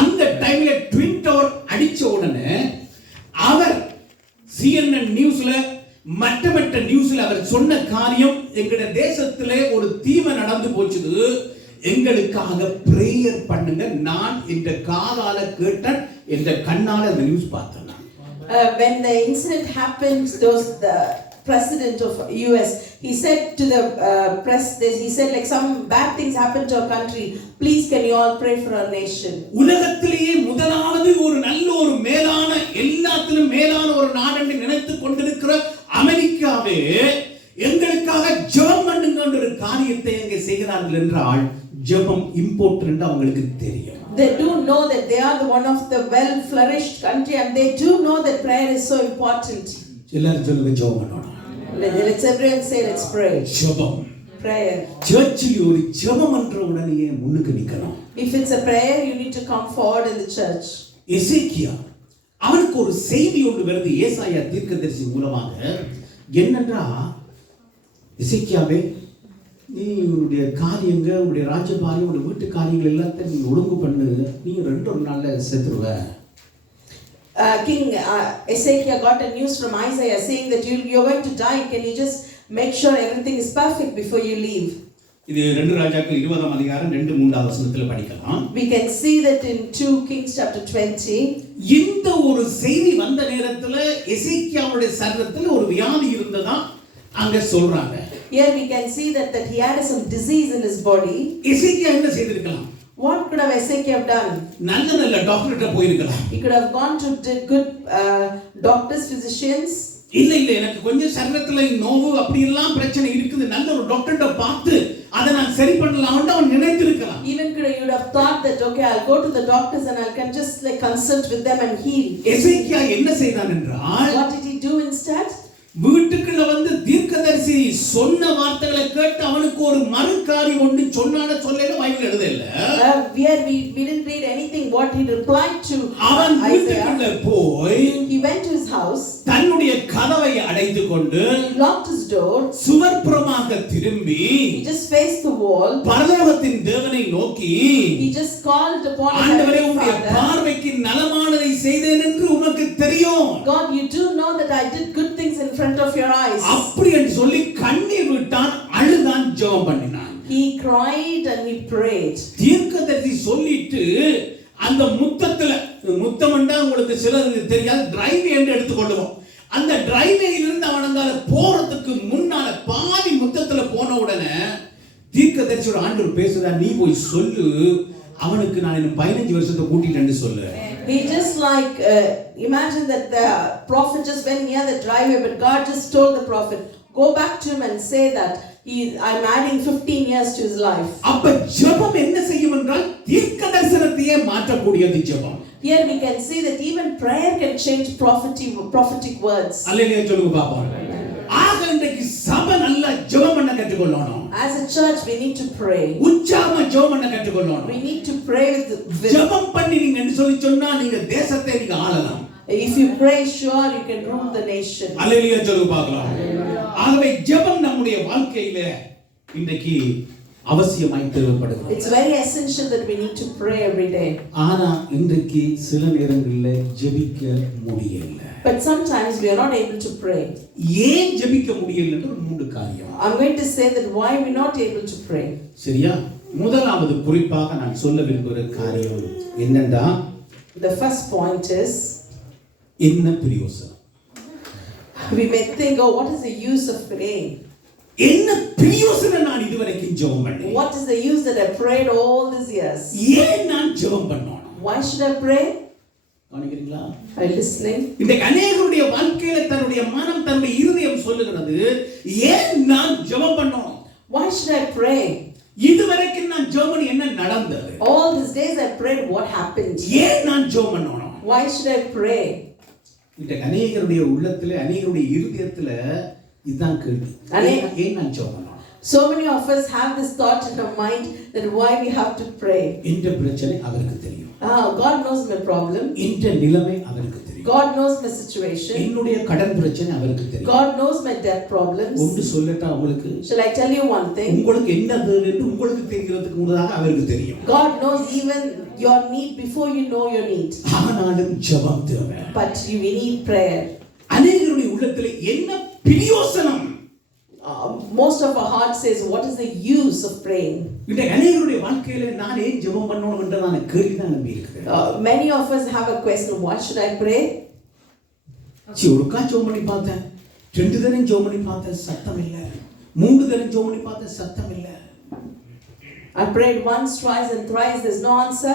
அந்த டைம்ல ட்வின் டவர் அடிச்ச உடனே அவர் CNN நியூஸ்ல மற்ற நியூஸ்ல அவர் சொன்ன காரியம், எங்களுடைய தேசத்திலே ஒரு தீமை நடந்து போச்சுது, எங்களுக்காக பிரேயர் பண்ணுங்க. நான் இந்த காதால கேட்டேன், இந்த கண்ணால அந்த நியூஸ் பார்த்தேன். When the incident happened, president of US, he said to the press this, he said like some bad things happened to our country, please can you all pray for our nation. உலகத்திலேயே முதலாவது ஒரு நல்ல ஒரு மேலான எல்லாத்திலும் மேலான ஒரு நாடு என்று நினைத்துக் கொண்டிருக்கிற அமெரிக்காவே எங்களுக்காக ஜெபம் பண்ணுங்க என்ற ஒரு காரியத்தை அங்கே செய்கிறார்கள் என்றால் ஜெபம் இம்பார்ட்டன்ட் என்று அவங்களுக்கு தெரியும். They do know that they are the one of the well flourished country, and they do know that prayer is so important. எல்லாரும் சொல்லுங்க ஜெபம் பண்ணணும். Let's everyone say let's pray. ஜெபம். Prayer. சர்ச்சில் ஒரு ஜெபம் என்ற உடனே முன்னுக்கு நிக்கணும். If it's a prayer, you need to come forward in the church. எசேக்கியா அவனுக்கு ஒரு செய்தி ஒன்று வருது ஏசாயா தீர்க்கதரிசி மூலமாக. என்னன்றா எசேக்கியாவே நீ உன்னுடைய காரியங்கள் உன்னுடைய ராஜ்யபாரி உன்னுடைய வீட்டு காரியங்கள் எல்லாத்தையும் நீ ஒழுங்கு பண்ணு, நீ ஒரு நாள்ல செத்துருவ. King Ezekiel got a news from Isaiah saying that you're going to die. Can you just make sure everything is perfect before you leave? இது 2 ராஜாக்கள் 20ஆம் அதிகாரம் 2-3 வசனத்துல படிக்கலாம். We can see that in 2 Kings chapter 20. இந்த ஒரு செய்தி வந்த நேரத்துல எசேக்கியாவுடைய சரீரத்துல ஒரு வியாதி இருந்ததா அங்க சொல்றாங்க. Here we can see that he had some disease in his body. எசேக்கியா என்ன செய்திருக்கலாம்? What could have Ezekiel done? நல்ல டாக்டர்ட்ட போயிருக்கலாம். He could have gone to good doctors, physicians. இல்ல எனக்கு கொஞ்சம் சரீரத்துல நோவு அப்படி எல்லாம் பிரச்சனை இருக்குது, நல்ல ஒரு டாக்டர்ட்ட பார்த்து அதை நான் சரி பண்ணலாம்னு அவன் நினைத்திருக்கலாம். Even could you would have thought that okay, I'll go to the doctors and I can just like consult with them and heal. எசேக்கியா என்ன செய்தான் என்றால், What did he do instead? வீட்டுக்குள்ள வந்து தீர்க்கதரிசி சொன்ன வார்த்தைகளை கேட்டு அவனுக்கு ஒரு மறுகாரியம் ஒன்று சொன்னான சொல்லல பைபிள் எழுதல. We didn't read anything what he replied to. அவன் வீட்டுக்குள்ள போய் he went to his house, தன்னுடைய கதவை அடைத்துக் கொண்டு locked his door, சுவர்ப்புறமாக திரும்பி he just faced the wall, பரலோகத்தின் தேவனை நோக்கி he just called upon ஆண்டவரே his உம்முடைய பார்வைக்கு நலமானதை செய்தேன் என்று உமக்கு தெரியும். God, you do know that I did good things in front of your eyes. அப்படி என்று சொல்லி கண்ணீர் விட்டான், அழுதான், ஜெபம் பண்ணினான். He cried and he prayed. தீர்க்கதரிசி சொல்லிட்டு அந்த முத்தம்ண்டா உங்களுக்கு சிலருக்கு தெரியாது, டிரைவே என்று எடுத்துக்கொள்ளுவோம். அந்த டிரைவேல இருந்து அவனங்கால போறதுக்கு முன்னால பாதி முத்தத்துல போன உடனே தீர்க்கதரிசியோட ஆண்டவர் பேசுறார், நீ போய் சொல்லு அவனுக்கு நான் இன்னும் 15 வருஷத்தை கூட்டிட்டேன்னு சொல்லு. He just like imagine that the prophet just went near the driveway, but God just told the prophet, go back to him and say that I'm adding 15 years to his life. அப்ப ஜெபம் என்ன செய்யும் என்றால் தீர்க்க தரிசனத்தையே மாற்றக்கூடியது ஜெபம். Here we can see that even prayer can change prophetic words. அல்லேலூயா சொல்லுங்க பாப்போம். ஆக இன்றைக்கு சபை நல்லா ஜெபம் பண்ண கற்றுக்கொள்ளணும். As a church we need to pray. உச்சாம ஜெபம் பண்ண கற்றுக்கொள்ளணும். We need to pray with ஜெபம் பண்ணி நீங்க என்ன சொல்லி சொன்னா நீங்க தேசத்தை நீங்க ஆளலாம். If you pray, sure you can rule the nation. அல்லேலூயா சொல்லுங்க பார்க்கலாம். ஆகவே ஜெபம் நம்முடைய வாழ்க்கையில இன்றைக்கு அவசியமாய் தேவைப்படுகிறது. It's very essential that we need to pray every day. ஆனா இன்றைக்கு சில நேரங்களில் ஜெபிக்க முடியல. But sometimes we are not able to pray. ஏன் ஜெபிக்க முடியல என்று 3 காரியம். I'm going to say that why we are not able to pray. சரியா? முதலாவது குறிப்பாக நான் சொல்ல விரும்புகிற காரியம் என்னன்னா, the first point is என்ன பிரயோசனம்? we may think, oh, what is the use of praying? என்ன பிரயோசனம் நான் இதுவரைக்கும் ஜெபம் பண்ணேன்? What is the use that I prayed all these years? ஏன் நான் ஜெபம் பண்ணணும்? Why should I pray? கவனிக்கிறீங்களா? Are you listening? இந்த அநேகருடைய வாழ்க்கையில தன்னுடைய மனம் தன்னுடைய இருதயம் சொல்லுகிறது, ஏன் நான் ஜெபம் பண்ணணும்? Why should I pray? இதுவரைக்கும் நான் ஜெபம் பண்ணி என்ன நடந்தது? All these days I prayed, what happened? ஏன் நான் ஜெபம் பண்ணணும்? Why should I pray? இந்த அநேகருடைய உள்ளத்துல அநேகருடைய இருதயத்துல இதுதான் கேள்வி. ஏன் நான் ஜெபம் பண்ணணும்? So many of us have this thought in our mind that why we have to pray. இந்த பிரச்சனை அவருக்கு தெரியும். God knows my problem. இந்த நிலைமை அவருக்கு தெரியும். God knows my situation. என்னுடைய கடன் பிரச்சனை அவருக்கு தெரியும். God knows my debt problems. ஒன்று சொல்லட்டா உங்களுக்கு? Shall I tell you one thing? உங்களுக்கு என்ன தேவை என்று உங்களுக்கு தெரிகிறதுக்கு முன்னதாக அவருக்கு தெரியும். God knows even your need before you know your need. ஆனாலும் ஜெபம் தேவை. But we need prayer. அநேகருடைய உள்ளத்துல என்ன பிரயோசனம்? Most of our heart says, what is the use of praying? இந்த அநேகருடைய வாழ்க்கையில நான் ஏன் ஜெபம் பண்ணணும் என்றதான கேள்வி தான் நம்பி இருக்குது. Many of us have a question, why should I pray? ஒருக்கா ஜெபம் பண்ணி பார்த்தேன், 2 தரம் ஜெபம் பண்ணி பார்த்த சத்தம் இல்ல, 3 தரம் ஜெபம் பண்ணி பார்த்த சத்தம் இல்ல. I prayed once, twice and thrice, there's no answer.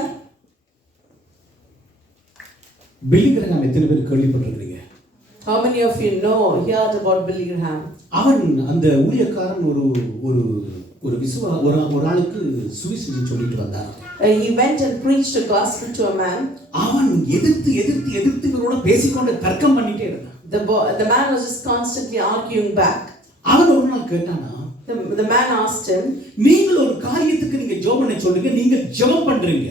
Billy Graham எத்தனை பேர் கேள்விப்பட்டிருக்கீங்க? How many of you know, heard about Billy Graham? அவன் அந்த ஊழியக்காரன் ஒரு ஒரு ஒரு ஒரு ஆளுக்கு சுவிசேஷம் சொல்லிட்டு வந்தார். He went and preached the gospel to a man. அவன் எதிர்த்து இவரோட பேசிக்கொண்டு தர்க்கம் பண்ணிட்டே இருந்தான். The man was just constantly arguing back. அவன் ஒரு நாள் கேட்டானா, The man asked him, நீங்கள் ஒரு காரியத்துக்கு நீங்க ஜெபம் பண்ண சொல்லுங்க, நீங்க ஜெபம் பண்றீங்க,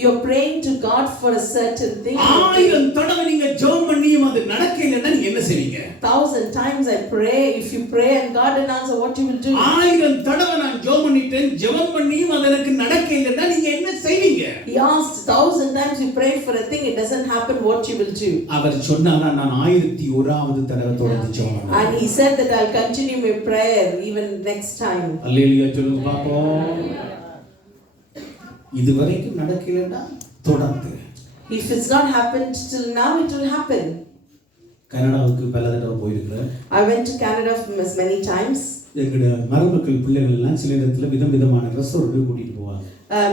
you're praying to God for a certain thing. 1000 தடவை நீங்க ஜெபம் பண்ணியும் அது நடக்கலைன்னா நீங்க என்ன செய்வீங்க? 1000 times I pray, if you pray and God didn't answer, what you will do? 1000 தடவை நான் ஜெபம் பண்ணிட்டேன், ஜெபம் பண்ணியும் அது எனக்கு நடக்கலைன்னா நீங்க என்ன செய்வீங்க? He asked, 1000 times you prayed for a thing, it doesn't happen, what you will do? அவர் சொன்னாரா, நான் 1001வது தடவை தொடர்ந்து ஜெபம் பண்ணேன். And he said that I'll continue my prayer even next time. அல்லேலூயா சொல்லுங்க பாப்போம். இதுவரைக்கும் நடக்கலைன்னா தொடர்ந்து. If it's not happened till now, it will happen. கனடாவுக்கு பல தடவை போயிருக்கிறேன். I went to Canada many times. எங்கட மருமக்கள் பிள்ளைகள் எல்லாம் சில இடத்துல விதவிதமான ரெஸ்டாரண்ட் கூட்டிட்டு போவாங்க.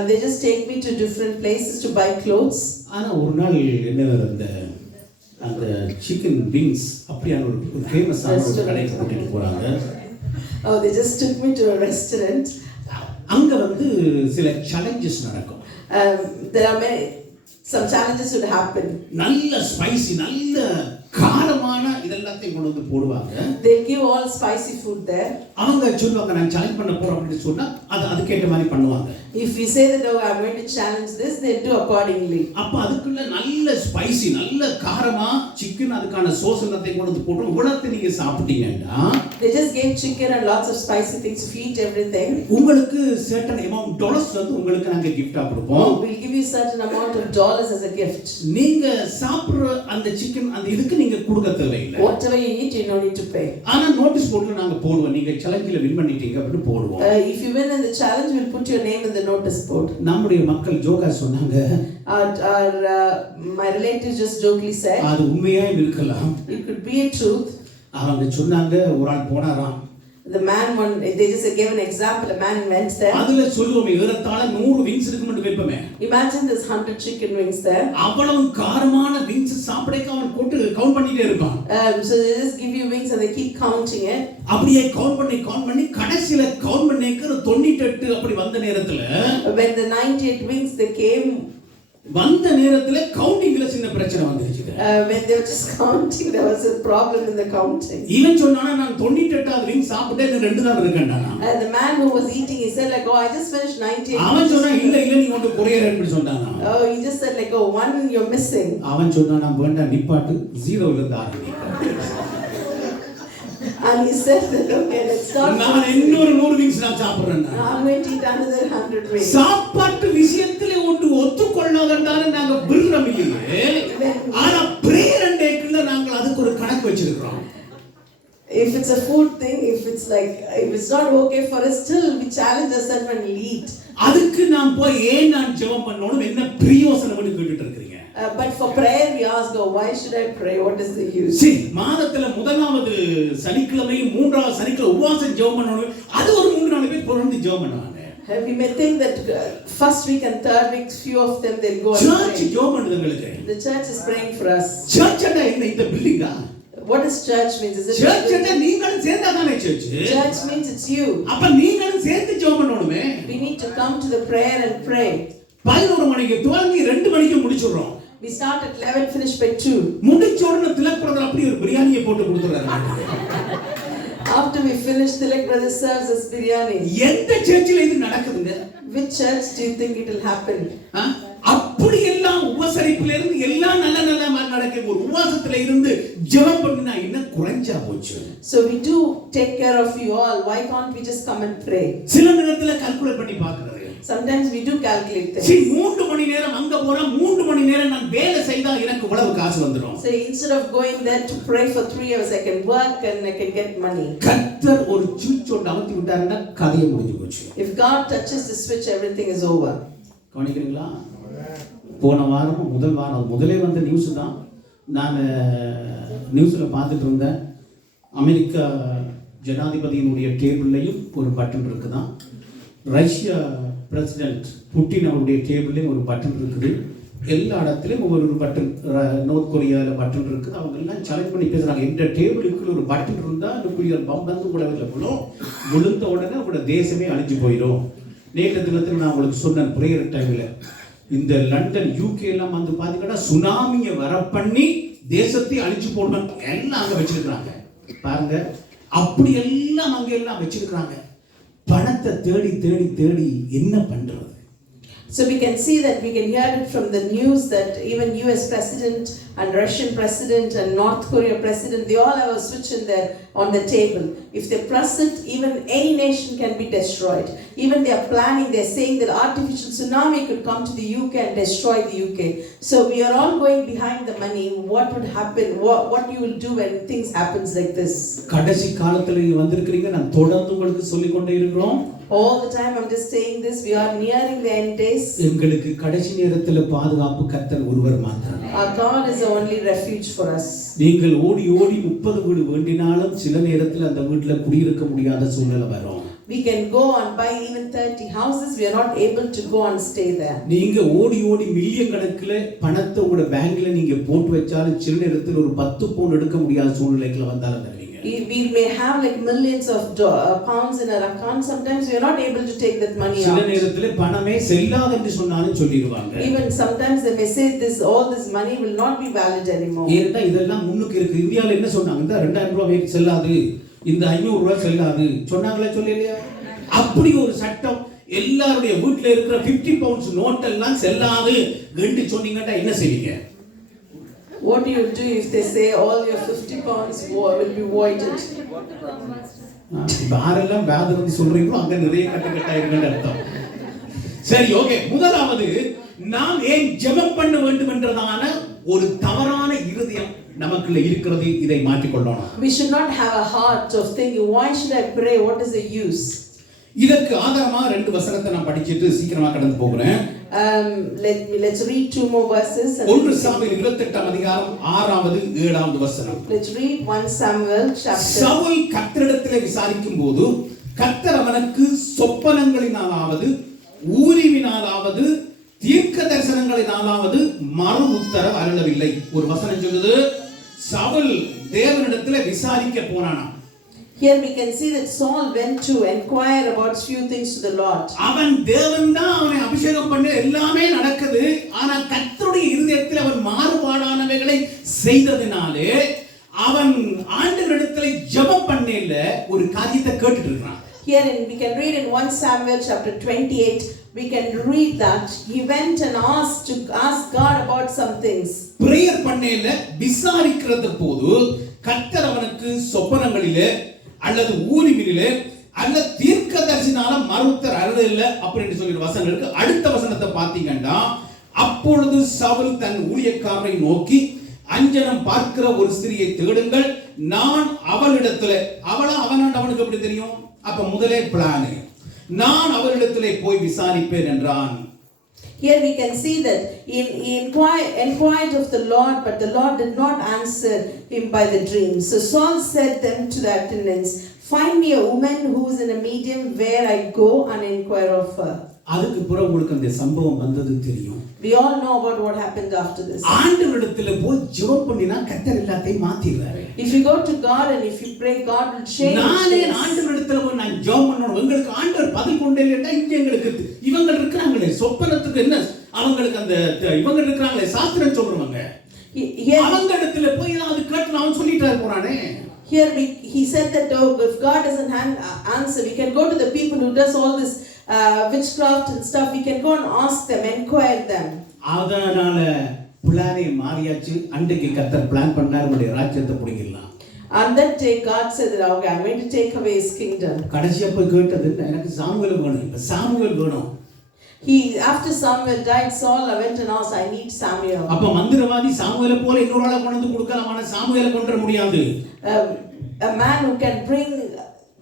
They just take me to different places to buy clothes. ஆனா ஒரு நாள் என்ன அந்த சிக்கன் விங்ஸ் அப்படியான ஒரு ஃபேமஸான ஒரு கடைக்கு கூட்டிட்டு போறாங்க. Oh, they just took me to a restaurant. அங்க சில challenges நடக்கும். There are some challenges would happen. நல்ல ஸ்பைசி, நல்ல காரமான இதெல்லாத்தையும் கொண்டு வந்து போடுவாங்க. They give all spicy food there. அவங்க சொல்லுவாங்க, நான் சேலஞ்ச் பண்ண போறோம் அப்படின்னு சொன்னா அதுக்கேற்ற மாதிரி பண்ணுவாங்க. If we say that, oh, I'm going to challenge this, they do accordingly. அப்ப அதுக்குள்ள நல்ல ஸ்பைசி, நல்ல காரமா சிக்கன், அதுக்கான சோஸ் எல்லாத்தையும் கொண்டு வந்து போட்டு உடனே நீங்க சாப்பிட்டீங்கன்னா, they just gave chicken and lots of spicy things to eat everything. உங்களுக்கு certain amount dollars உங்களுக்கு நாங்க gift-ஆ கொடுப்போம். We'll give you certain amount of dollars as a gift. நீங்க சாப்பிடுற அந்த சிக்கன் அந்த இதுக்கு நீங்க கொடுக்க தேவையில்லை. Whatever you eat, you don't need to pay. ஆனா நோட்டீஸ் போர்டுல நாங்க போடுவோம், நீங்க சேலஞ்சில வின் பண்ணிட்டீங்க அப்படின்னு போடுவோம். If you win in the challenge, we'll put your name in the notice board. நம்முடைய மக்கள் ஜோக்கா சொன்னாங்க. My relatives just jokingly said, அது உண்மையா இருக்கலாம். it could be a truth. அவங்க சொன்னாங்க, ஒரு ஆள் போனாராம். The man they just gave an example. A man went there. அதுல சொல்லுவோமே, ஏறத்தாழ 100 விங்ஸ் இருக்குன்னு வைப்பமே. Imagine there's 100 chicken wings there. அவ்வளவு காரமான விங்ஸ் சாப்பிடக்க அவன் போட்டு கவுண்ட் பண்ணிட்டே இருப்பான். So they just give you wings and they keep counting it. அப்படியே கவுண்ட் பண்ணி கடைசில கவுண்ட் பண்ணிக்க 98 அப்படி வந்த நேரத்துல, when the 98 wings they came, வந்த நேரத்துல கவுண்டிங்ல சின்ன பிரச்சனை வந்துருச்சு. when they were just counting, there was a problem in the counting. இவன் சொன்னானா, நான் 98வது விங் சாப்பிட்டே இந்த 2 தான் இருக்கேன்டானா. The man who was eating, he said like, oh, I just finished 98. அவன் சொன்னா, இல்ல நீ ஒன்று குறையற அப்படி சொன்னானா. Oh, he just said like, oh, one you're missing. அவன் சொன்னா, நான் வேண்டாம், நிப்பாட்டு, 0ல இருந்து ஆரம்பிக்கிறேன். And he said that, okay, let's start. நான் இன்னொரு 100 விங்ஸ் நான் சாப்பிடுறேன். I'm going to eat another 100 wings. சாப்பாட்டு விஷயத்துல ஒன்று ஒத்துக்கொள்ளாததால நாங்க விரும்புறோம் இல்லையே. ஆனா பிரேயர் அண்ட் டேக்குள்ள நாங்க அதுக்கு ஒரு கணக்கு வச்சிருக்கோம். If it's a food thing, if it's not okay for us, still we challenge ourselves and we eat. அதுக்கு நான் போய் ஏன் நான் ஜெபம் பண்ணனும், என்ன பிரயோசனம்னு கேட்டுட்டு இருக்கீங்க. But for prayer we ask, oh, why should I pray? What is the use? சரி, மாதத்துல முதலாவது சனிக்கிழமை, மூன்றாவது சனிக்கிழமை உபவாசம் ஜெபம் பண்ணனும். அது ஒரு 3-4 பேர் தொடர்ந்து ஜெபம் பண்ணுவாங்க. We may think that first week and third week, few of them they'll go and church pray. ஜெபம் பண்ணுதுங்களுக்கு. The church is praying for us. church என்ன இந்த பில்டிங்கா? What does church means? Is it church என்ன நீங்களும் சேர்ந்தா தானே church? Church means it's you. அப்ப நீங்களும் சேர்ந்து ஜெபம் பண்ணணுமே. We need to come to the prayer and pray. 11 மணிக்கு துவங்கி 2 மணிக்கு முடிச்சிரோம். We start at 11, finish by 2. முடிச்ச உடனே திலக் பிரதர் அப்படி ஒரு பிரியாணியை போட்டு கொடுத்துறாரு. After we finish, Tilak brother serves us biryani. எந்த சர்ச்சில இது நடக்குதுங்க? Which church do you think it will happen? அப்படி எல்லாம் உபசரிப்புல இருந்து எல்லாம் நல்ல நடக்க, ஒரு உபவாசத்துல இருந்து ஜெபம் பண்ணினா என்ன குறைஞ்சா போச்சு. So we do take care of you all. Why can't we just come and pray? சில நேரத்துல கால்குலேட் பண்ணி பார்க்கறது. Sometimes we do calculate things. சரி, 3 மணி நேரம் அங்க போறா, 3 மணி நேரம் நான் வேலை செய்தா எனக்கு இவ்வளவு காசு வந்துரும். So instead of going there to pray for 3 hours, I can work and I can get money. கர்த்தர் ஒரு சுவிட்ச் ஒன்று அமுத்தி விட்டாருன்னா கதையை முடிஞ்சு போச்சு. If God touches the switch, everything is over. கவனிக்கிறீங்களா? போன வாரம் முதலே வந்த நியூஸ் தான். நான் நியூஸ்ல பார்த்துட்டு இருந்தேன். அமெரிக்கா ஜனாதிபதியினுடைய டேபிள்லையும் ஒரு பட்டன் இருக்குதான். ரஷ்யா பிரசிடென்ட் புட்டின் அவருடைய டேபிள்லையும் ஒரு பட்டன் இருக்குது. எல்லா இடத்துலையும் ஒவ்வொரு பட்டன். நோர்த் கொரியாவில் பட்டன் இருக்குது. அவங்க எல்லாம் சேலஞ்ச் பண்ணி பேசுகிறாங்க, இந்த டேபிளுக்குள்ள ஒரு பட்டன் இருந்தால் நியூக்ளியர் பம் வந்து உலகில் விழுந்த உடனே உங்களோட தேசமே அழிஞ்சு போயிடும். நேற்று தினத்தில் நான் உங்களுக்கு சொன்னேன் ப்ரேயர் டைமில், இந்த லண்டன் யூகே எல்லாம் வந்து பார்த்தீங்கன்னா சுனாமியை வர பண்ணி தேசத்தை அழிச்சு போடணும் எல்லாம் அங்கே வச்சிருக்கிறாங்க. பாருங்க, அப்படி எல்லாம் அங்கே எல்லாம் வச்சிருக்கிறாங்க. பணத்தை தேடி தேடி தேடி என்ன பண்றது? So we can see that, we can hear it from the news that even US President and Russian President and North Korea President, they all have a switch in there on the table. If they press it, even any nation can be destroyed. Even they are planning, they are saying that artificial tsunami could come to the UK and destroy the UK. So we are all going behind the money. What would happen? What you will do when things happens like this? கடைசி காலத்துல நீங்க வந்திருக்கீங்க, நான் தொடர்ந்து உங்களுக்கு சொல்லிக் கொண்டே இருக்கிறோம். All the time I'm just saying this, we are nearing the end days. எங்களுக்கு கடைசி நேரத்துல பாதுகாப்பு கர்த்தர் ஒருவர் மாத்திரமே. Our God is the only refuge for us. நீங்கள் ஓடி ஓடி 30 வீடு வேண்டினாலும் சில நேரத்துல அந்த வீட்டுல குடியிருக்க முடியாத சூழ்நிலை வரும். We can go and buy even 30 houses, we are not able to go and stay there. நீங்க ஓடி ஓடி மில்லியன் கணக்குல பணத்தை உங்க பேங்க்ல நீங்க போட்டு வச்சாலும் சில நேரத்துல ஒரு 10 பவுண்ட் எடுக்க முடியாத சூழ்நிலைக்குள்ள வந்தாலும் தருவீங்க. We may have like millions of pounds in our account, sometimes we are not able to take that money out. சில நேரத்துல பணமே செல்லாது என்று சொன்னாலும் சொல்லிடுவாங்க. Even sometimes they may say all this money will not be valid anymore. ஏன்னா இதெல்லாம் முன்னுக்கு இருக்கு. இந்தியால என்ன சொன்னாங்க, இந்த 2000 ரூபாய் செல்லாது, இந்த 500 ரூபாய் செல்லாது சொன்னாங்களே, சொல்லலையா? அப்படி ஒரு சட்டம் எல்லாருடைய வீட்டுல இருக்கிற 50 பவுண்ட்ஸ் நோட் எல்லாம் செல்லாது என்று சொன்னீங்கன்னா என்ன செய்வீங்க? What do you do if they say all your 50 pounds will be voided? யாரெல்லாம் வேத வந்து சொல்றீங்களோ அங்க நிறைய கட்டக்கட்டா இருக்குன்னு அர்த்தம். சரி, ஓகே. முதலாவது, நாம் ஏன் ஜெபம் பண்ண வேண்டும் என்றதான ஒரு தவறான இருதயம் நமக்குள்ள இருக்கிறது. இதை மாற்றிக் கொள்ளணும். We should not have a heart of thinking, why should I pray, what is the use? இதற்கு ஆதாரமா 2 வசனத்தை நான் படிச்சிட்டு சீக்கிரமா கடந்து போகிறேன். Let's read 2 more verses. 1 Samuel 28ஆம் அதிகாரம் 6வது 7வது வசனம். Let's read 1 Samuel chapter. Saul கர்த்தரிடத்திலே விசாரிக்கும் போது கர்த்தர் அவனுக்கு சொப்பனங்களினாலாவது ஊரிவினாலாவது தீர்க்க தரிசனங்களினாலாவது மறு உத்தரவு அருளவில்லை. ஒரு வசனம் சொல்லுது, சவுல் தேவனிடத்திலே விசாரிக்க போனானா. Here we can see that Saul went to inquire about few things to the Lord. அவன் தேவன் தான் அவனை அபிஷேகம் பண்ண எல்லாமே நடக்குது. ஆனா கர்த்தருடைய இருதயத்தில் அவன் மாறுபாடானவைகளை செய்ததினாலே அவன் ஆண்டவரிடத்திலே ஜெபம் பண்ணல, ஒரு காரியத்தை கேட்டுட்டு இருக்கான். Here we can read in 1 Samuel chapter 28, we can read that he went and asked God about some things. Prayer பண்ணல, விசாரிக்கிறது போது கர்த்தர் அவனுக்கு சொப்பனங்களிலே அல்லது ஊரிமிலே அல்லது தீர்க்கதரிசினால மறுத்தர் அருளல்ல அப்படின்னு சொல்லி வசனம் இருக்கு. அடுத்த வசனத்தை பார்த்தீங்கன்னா, அப்பொழுது சவுல் தன் ஊழியக்காரரை நோக்கி, அஞ்சனம் பார்க்கிற ஒரு ஸ்திரியை தேடுங்கள், நான் அவளிடத்துல, அவனுக்கு எப்படி தெரியும்? அப்ப முதலே பிளான், நான் அவளிடத்திலே போய் விசாரிப்பேன் என்றான். Here we can see that he inquired of the Lord, but the Lord did not answer him by the dream. So Saul said them to the attendants, find me a woman who is in a medium where I go and inquire of her. அதுக்கு பிறகு உங்களுக்கு அந்த சம்பவம் வந்தது தெரியும். We all know about what happened after this. ஆண்டவரிடத்துல போய் ஜெபம் பண்ணினா கர்த்தர் எல்லாத்தையும் மாத்திடுவாரு. If you go to God and if you pray, God will change. நானே ஆண்டவரிடத்துல போய் நான் ஜெபம் பண்ணணும், உங்களுக்கு ஆண்டவர் பதில் கொண்டே இல்லையா? இங்க எங்களுக்கு இவங்க இருக்காங்களே சொப்பனத்துக்கு என்ன, அவங்களுக்கு அந்த இவங்க இருக்காங்களே சாஸ்திரம் சொல்றவங்க, அவங்க இடத்துல போய் அது கேட்டு அவன் சொல்லிட்டாரு போறானே. Here he said that if God doesn't answer, we can go to the people who does all this witchcraft and stuff. We can go and ask them, inquire them. அதனால பிளானே மாறியாச்சு. அன்றைக்கு கர்த்தர் பிளான் பண்ணாரு, நம்முடைய ராஜ்யத்தை பிடிக்கலாம். On that day God said that, okay, I'm going to take away his kingdom. கடைசியா போய் கேட்டது, எனக்கு சாமுவேல் வேணும், இப்ப சாமுவேல் வேணும். After Samuel died, Saul went and asked, I need Samuel. அப்ப மந்திரவாதி சாமுவேலை போல இன்னொரு ஆளை கொண்டு வந்து கொடுக்கலாம், ஆனா சாமுவேலை கொண்டு முடியாது. A man who can bring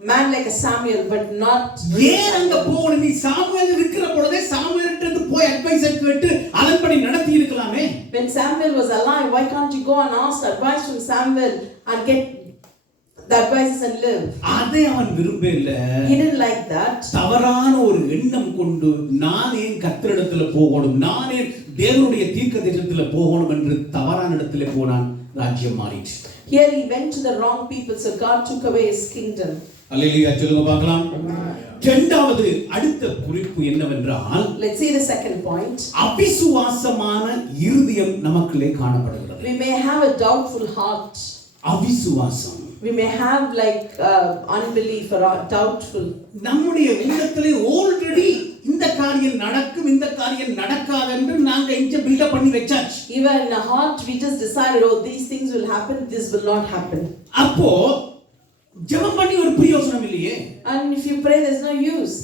man like a Samuel, but not. ஏன் அங்க போகணும்? நீ சாமுவேல் இருக்கிற பொழுதே சாமுவேல்கிட்ட போய் அட்வைஸ் கேட்டு அதன்படி நடத்தி இருக்கலாமே. When Samuel was alive, why can't you go and ask advice from Samuel and get the advices and live. அதை அவன் விரும்பல. He didn't like that. தவறான ஒரு எண்ணம் கொண்டு நான் ஏன் கர்த்தரிடத்துல போகணும், நான் ஏன் தேவனுடைய தீர்க்கதரிசனத்துல போகணும் என்று தவறான இடத்துல போனான். ராஜ்யம் மாறிச்சு. Here he went to the wrong people, so God took away his kingdom. அல்லேலூயா சொல்லுங்க பார்க்கலாம். இரண்டாவது அடுத்த குறிப்பு என்னவென்றால், Let's see the second point. அவிசுவாசமான இருதயம் நமக்குள்ளே காணப்படுகிறது. We may have a doubtful heart. அவிசுவாசம். We may have like unbelief or doubtful. நம்முடைய உள்ளத்திலே ஆல்ரெடி இந்த காரியம் நடக்கும், இந்த காரியம் நடக்காது என்று நாங்க இங்க பில்ட் பண்ணி வச்சாச்சு. Even in our heart we just decided, oh, these things will happen, this will not happen. அப்போ ஜெபம் பண்ணி ஒரு பிரயோஜனம் இல்லையே. And if you pray, there's no use.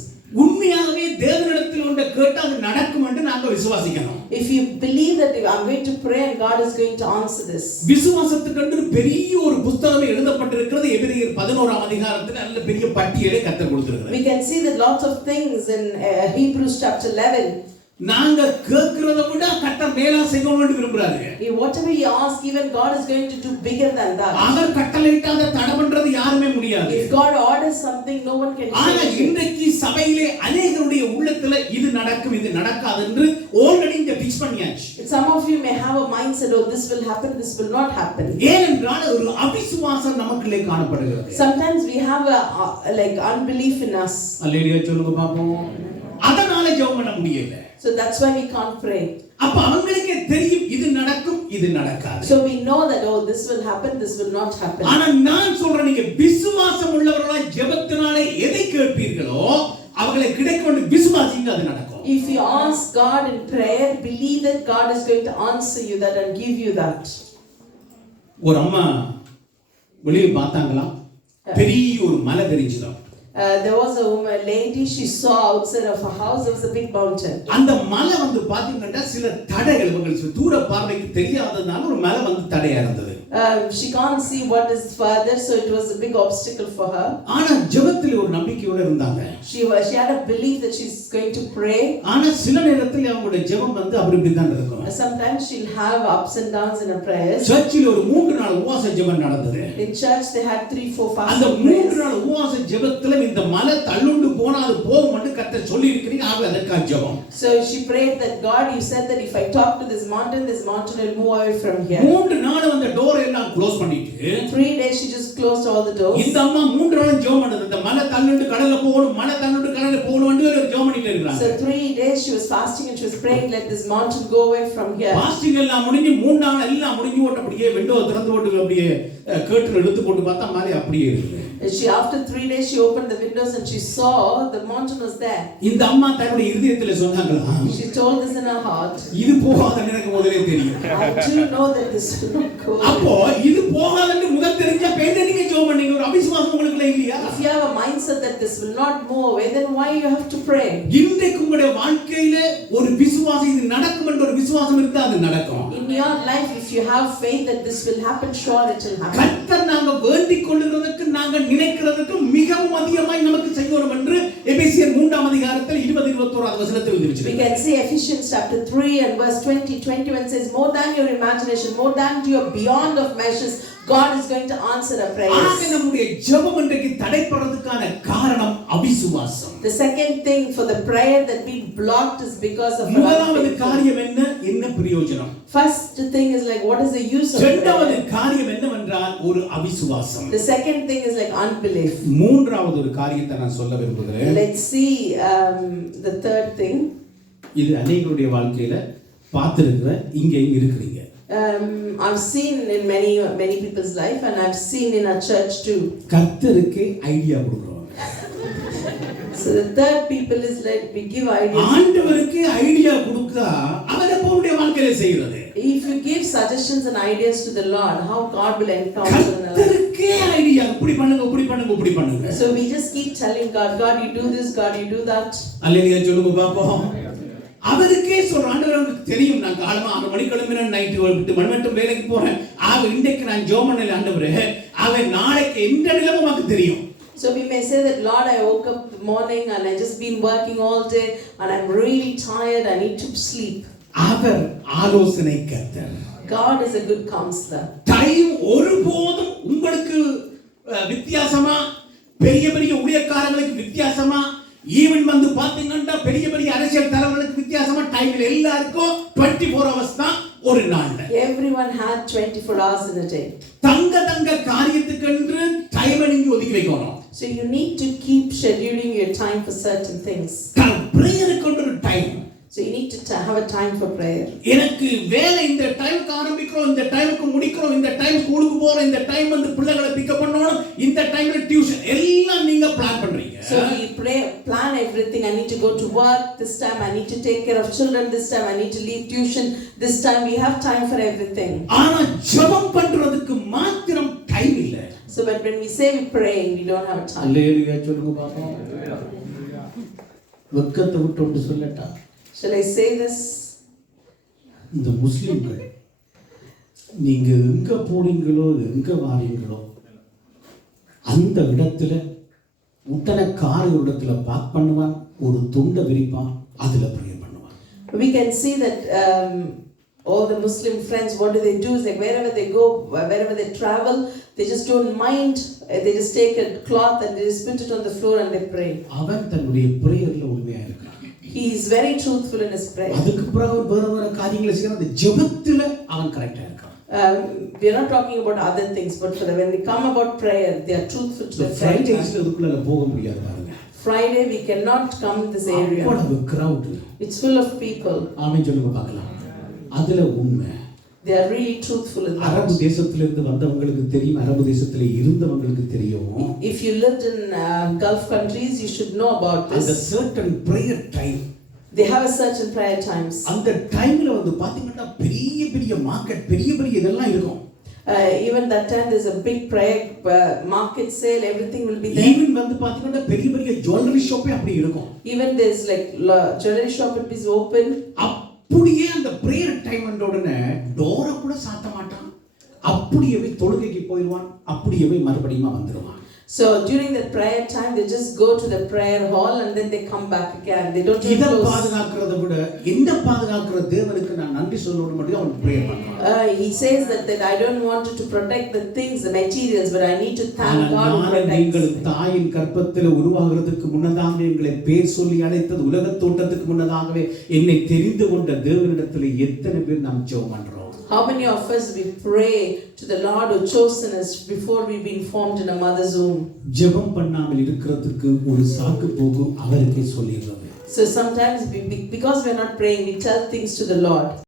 உண்மையாகவே தேவனிடத்தில் ஒன்றை கேட்டா அது நடக்கும் என்று நாங்க விசுவாசிக்கணும். If you believe that I'm going to pray and God is going to answer this. விசுவாசத்துக்கு பெரிய ஒரு புத்தகமே எழுதப்பட்டிருக்கிறது. எபிரேயர் 11ஆம் அதிகாரத்தில் நல்ல பெரிய பட்டியலை கர்த்தர் கொடுத்திருக்கிறார். We can see that lots of things in Hebrews chapter 11. நாங்க கேட்கிறத விட கர்த்தர் மேலா செய்யணும் என்று விரும்புறாரு. Whatever you ask, even God is going to do bigger than that. அவர் கட்டளையிட்டா அதை தடை பண்றது யாருமே முடியாது. If God orders something, no one can ஆனா change it. இன்றைக்கு சபையிலே அநேகருடைய உள்ளத்துல இது நடக்கும், இது நடக்காது என்று ஆல்ரெடி இங்க ஃபிக்ஸ் பண்ணியாச்சு. Some of you may have a mindset, oh, this will happen, this will not happen. ஏனென்றால் ஒரு அவிசுவாசம் நமக்குள்ளே காணப்படுகிறது. Sometimes we have like unbelief in us. அல்லேலூயா சொல்லுங்க பாப்போம். அதனால ஜெபம் பண்ண முடியல. So that's why we can't pray. அப்ப அவங்களுக்கே தெரியும் இது நடக்கும், இது நடக்காது. So we know that, oh, this will happen, this will not happen. ஆனா நான் சொல்றேன், நீங்க விசுவாசம் உள்ளவர்களாய் ஜெபத்தினாலே எதை கேட்பீர்களோ அவங்களை கிடைக்கும் விசுவாசிங்க, அது நடக்கும். If you ask God in prayer, believe that God is going to answer you that and give you that. ஒரு அம்மா வெளியே பார்த்தாங்களா, பெரிய ஒரு மலை தெரிஞ்சுதான். There was a lady, she saw outside of her house there was a big mountain. அந்த மலை வந்து பாத்தீங்கன்னா சில தடைகள், உங்களுக்கு தூர பார்வைக்கு தெரியாததுனால ஒரு மலை வந்து தடையா இருந்தது. She can't see what is further, so it was a big obstacle for her. ஆனா ஜெபத்தில் ஒரு நம்பிக்கையோட இருந்தாங்க. She had a belief that she's going to pray. ஆனா சில நேரத்தில் அவங்களுடைய ஜெபம் வந்து அப்படி தான் இருக்கும். Sometimes she'll have ups and downs in her prayers. சர்ச்சில் ஒரு 3 நாள் உபவாச ஜெபம் நடந்தது. In church they had 3-4 fasting அந்த prayers. 3 நாள் உபவாச ஜெபத்துல இந்த மலை தள்ளுண்டு போனா அது போகும் என்று கர்த்தர் சொல்லி இருக்கிறீங்க. ஆக அதற்காக ஜெபம். So she prayed that, God, you said that if I talk to this mountain will move away from here. 3 நாள் அந்த டோர் எல்லாம் க்ளோஸ் பண்ணிட்டு 3 days she just closed all the doors. இந்த அம்மா 3 நாள் ஜெபம் பண்ணது. இந்த மலை தள்ளுண்டு கடல்ல போகணும், மலை தள்ளுண்டு கடல்ல போகணும் என்று ஜெபம் பண்ணிட்டு இருக்காங்க. So 3 days she was fasting and she was praying, let this mountain go away from here. Fasting எல்லாம் முடிஞ்சு 3 நாள் எல்லாம் முடிஞ்சு ஓட்ட அப்படியே விண்டோ திறந்து போட்டு அப்படியே கேட்டில் எடுத்து போட்டு பார்த்தா மலை அப்படியே இருக்கு. After 3 days she opened the windows and she saw the mountain was there. இந்த அம்மா தன்னுடைய இதயத்துல சொன்னாங்களா, She told this in her heart, இது போகாதுன்னு எனக்கு முதல்ல தெரியும். I do know that this will not go. அப்போ இது போகாதுன்னு முதல் தெரிஞ்ச பேர் நீங்க ஜெபம் பண்ணீங்க. ஒரு அவிசுவாசம் உங்களுக்கு இல்லையா? If you have a mindset that this will not move away, then why you have to pray? இன்றைக்கு உங்களுடைய வாழ்க்கையில ஒரு விசுவாசம் இது நடக்கும் என்ற ஒரு விசுவாசம் இருந்தா அது நடக்கும். In your life, if you have faith that this will happen, sure it will happen. கர்த்தர் நாங்க வேண்டிக் கொள்ளுகிறதுக்கு நாங்க நினைக்கிறதுக்கு மிகவும் அதிகமாய் நமக்கு செய்யணும் என்று எபேசியர் 3ஆம் அதிகாரத்தில் 20-21 வசனத்தில் We எழுதியிருக்கிறது. can see Ephesians chapter 3 and verse 20-21 says, more than your imagination, more than your beyond of measures, God is going to answer our prayers. ஆக நம்முடைய ஜெபம் இன்றைக்கு தடைப்படுறதுக்கான காரணம் அவிசுவாசம். The second thing for the prayer that being blocked is because of முதலாவது unfaithfulness. காரியம் என்ன பிரயோஜனம்? First thing is like, what is the use of இரண்டாவது prayer? காரியம் என்னவென்றால் ஒரு அவிசுவாசம். The second thing is like unbelief. மூன்றாவது ஒரு காரியத்தை நான் சொல்ல விரும்புகிறேன். Let's see the third thing. இது அநேகருடைய வாழ்க்கையில பார்த்திருக்கிறேன், இங்க இருக்கிறீங்க. I've seen in many people's life and I've seen in our church too. கர்த்தருக்கு ஐடியா கொடுக்கிறோம். So the third people is like we give ideas. ஆண்டவருக்கு ஐடியா கொடுத்தா அவர் அவருடைய வாழ்க்கையில செய்கிறது. If you give suggestions and ideas to the Lord, how God will encounter in our life. கர்த்தருக்கு ஐடியா இப்படி பண்ணுங்க, இப்படி பண்ணுங்க, இப்படி பண்ணுங்க. So we just keep telling God, God you do this, God you do that. அல்லேலூயா சொல்லுங்க பாப்போம். அவருக்கே சொல்ற ஆண்டவருக்கு தெரியும், நான் காலமா 6 மணிக்கு கிளம்பினேன், நைட் விட்டு மண்மட்டும் வேலைக்கு போறேன். இன்றைக்கு நான் ஜெபம் பண்ணல ஆண்டவரே, அவன் நாளைக்கு எந்த நிலைமை உமக்கு தெரியும். So we may say that, Lord, I woke up in the morning and I just been working all day and I'm really tired, I need to sleep. அவர் ஆலோசனை கர்த்தர். God is a good counselor. Time ஒருபோதும் உங்களுக்கு வித்தியாசமா, பெரிய பெரிய ஊழியக்காரங்களுக்கு வித்தியாசமா, ஈவன் வந்து பாத்தீங்கன்னா பெரிய பெரிய அரசியல் தலைவர்களுக்கு வித்தியாசமா டைம்ல எல்லாருக்கும் 24 hours தான் ஒரு நாள்ல. Everyone had 24 hours in a day. தங்க காரியத்துக்கென்று டைம் நீங்க ஒதுக்கி வைக்கணும். So you need to keep scheduling your time for certain things. பிரேயருக்கு ஒரு time. So you need to have a time for prayer. எனக்கு வேலை இந்த டைம்க்கு ஆரம்பிக்கிறோம், இந்த டைம்க்கு முடிக்கிறோம், இந்த டைம் ஸ்கூலுக்கு போறோம், இந்த டைம் வந்து பிள்ளைகளை பிக்கப் பண்ணனும், இந்த டைம்ல டியூஷன் எல்லாம் நீங்க பிளான் பண்றீங்க. So you plan everything. I need to go to work this time, I need to take care of children this time, I need to leave tuition this time. We have time for everything. ஆனா ஜெபம் பண்றதுக்கு மாத்திரம் டைம் இல்ல. So but when we say we praying, we don't have time. அல்லேலூயா சொல்லுங்க பாப்போம். வெக்கத்தை விட்டு சொல்லட்டா. Shall I say this? இந்த முஸ்லிம்கள் நீங்க எங்க போறீங்களோ எங்க வாரீங்களோ அந்த இடத்துல உடனே கார் ஒரு இடத்துல பார்க் பண்ணுவான், ஒரு துண்டை விரிப்பான், அதுல ப்ரேயர் பண்ணுவான். We can see that all the Muslim friends, what do they do is like wherever they go, wherever they travel, they just don't mind. They just take a cloth and they just put it on the floor and they pray. அவன் தன்னுடைய பிரேயர்ல உண்மையா இருக்கான். He is very truthful in his prayer. அதுக்கு பிறகு வேற காரியங்களை செய்யற அந்த ஜெபத்துல அவன் கரெக்ட்டா இருக்கான். We are not talking about other things, but when we come about prayer, they are truthful to the Fridays அதுக்குள்ள போக முடியாது பாருங்க. Friday we cannot come in this area. What a crowd. It's full of people. ஆமென் சொல்லுங்க பார்க்கலாம். அதுல உண்மை. They are really truthful in that. அரபு தேசத்துல இருந்து வந்தவங்களுக்கு தெரியும், அரபு தேசத்துல இருந்தவங்களுக்கு தெரியும். If you lived in Gulf countries, you should know about this. அந்த certain prayer time. They have a certain prayer times. அந்த டைம்ல வந்து பாத்தீங்கன்னா பெரிய பெரிய மார்க்கெட், பெரிய பெரிய இதெல்லாம் இருக்கும். Even that time there's a big prayer market sale, everything will be there. Even வந்து பாத்தீங்கன்னா பெரிய பெரிய jewelry shop அப்படி இருக்கும். Even there's like jewelry shop will be open. அப்படியே அந்த prayer time வந்த உடனே டோரை கூட சாத்த மாட்டான், அப்படியே தொழுகைக்கு போயிடுவான், அப்படியே மறுபடியும் வந்துடுவான். So during the prayer time they just go to the prayer hall and then they come back again. They don't இத close. பாதுகாக்கிறத விட இந்த பாதுகாக்கிற தேவனுக்கு நான் நன்றி சொல்லணும் மட்டும் அவன் ப்ரே பண்றான். He says that I don't want to protect the things, the materials, but I need to thank God for protecting. நீங்கள் தாயின் கர்ப்பத்தில் உருவாகிறதுக்கு முன்னதாக எங்களை பேர் சொல்லி அழைத்தது, உலகத் தோற்றத்துக்கு முன்னதாகவே என்னை தெரிந்து கொண்ட தேவனிடத்தில் எத்தனை பேர் நாம் ஜெபம் பண்றோம்? How many of us we pray to the Lord who chosen us before we've been formed in a mother's womb? ஜெபம் பண்ணாமல் இருக்கிறதுக்கு ஒரு சாக்கு போக்கு அவருக்கே சொல்லிடுறது. So sometimes because we're not praying, we tell things to the Lord.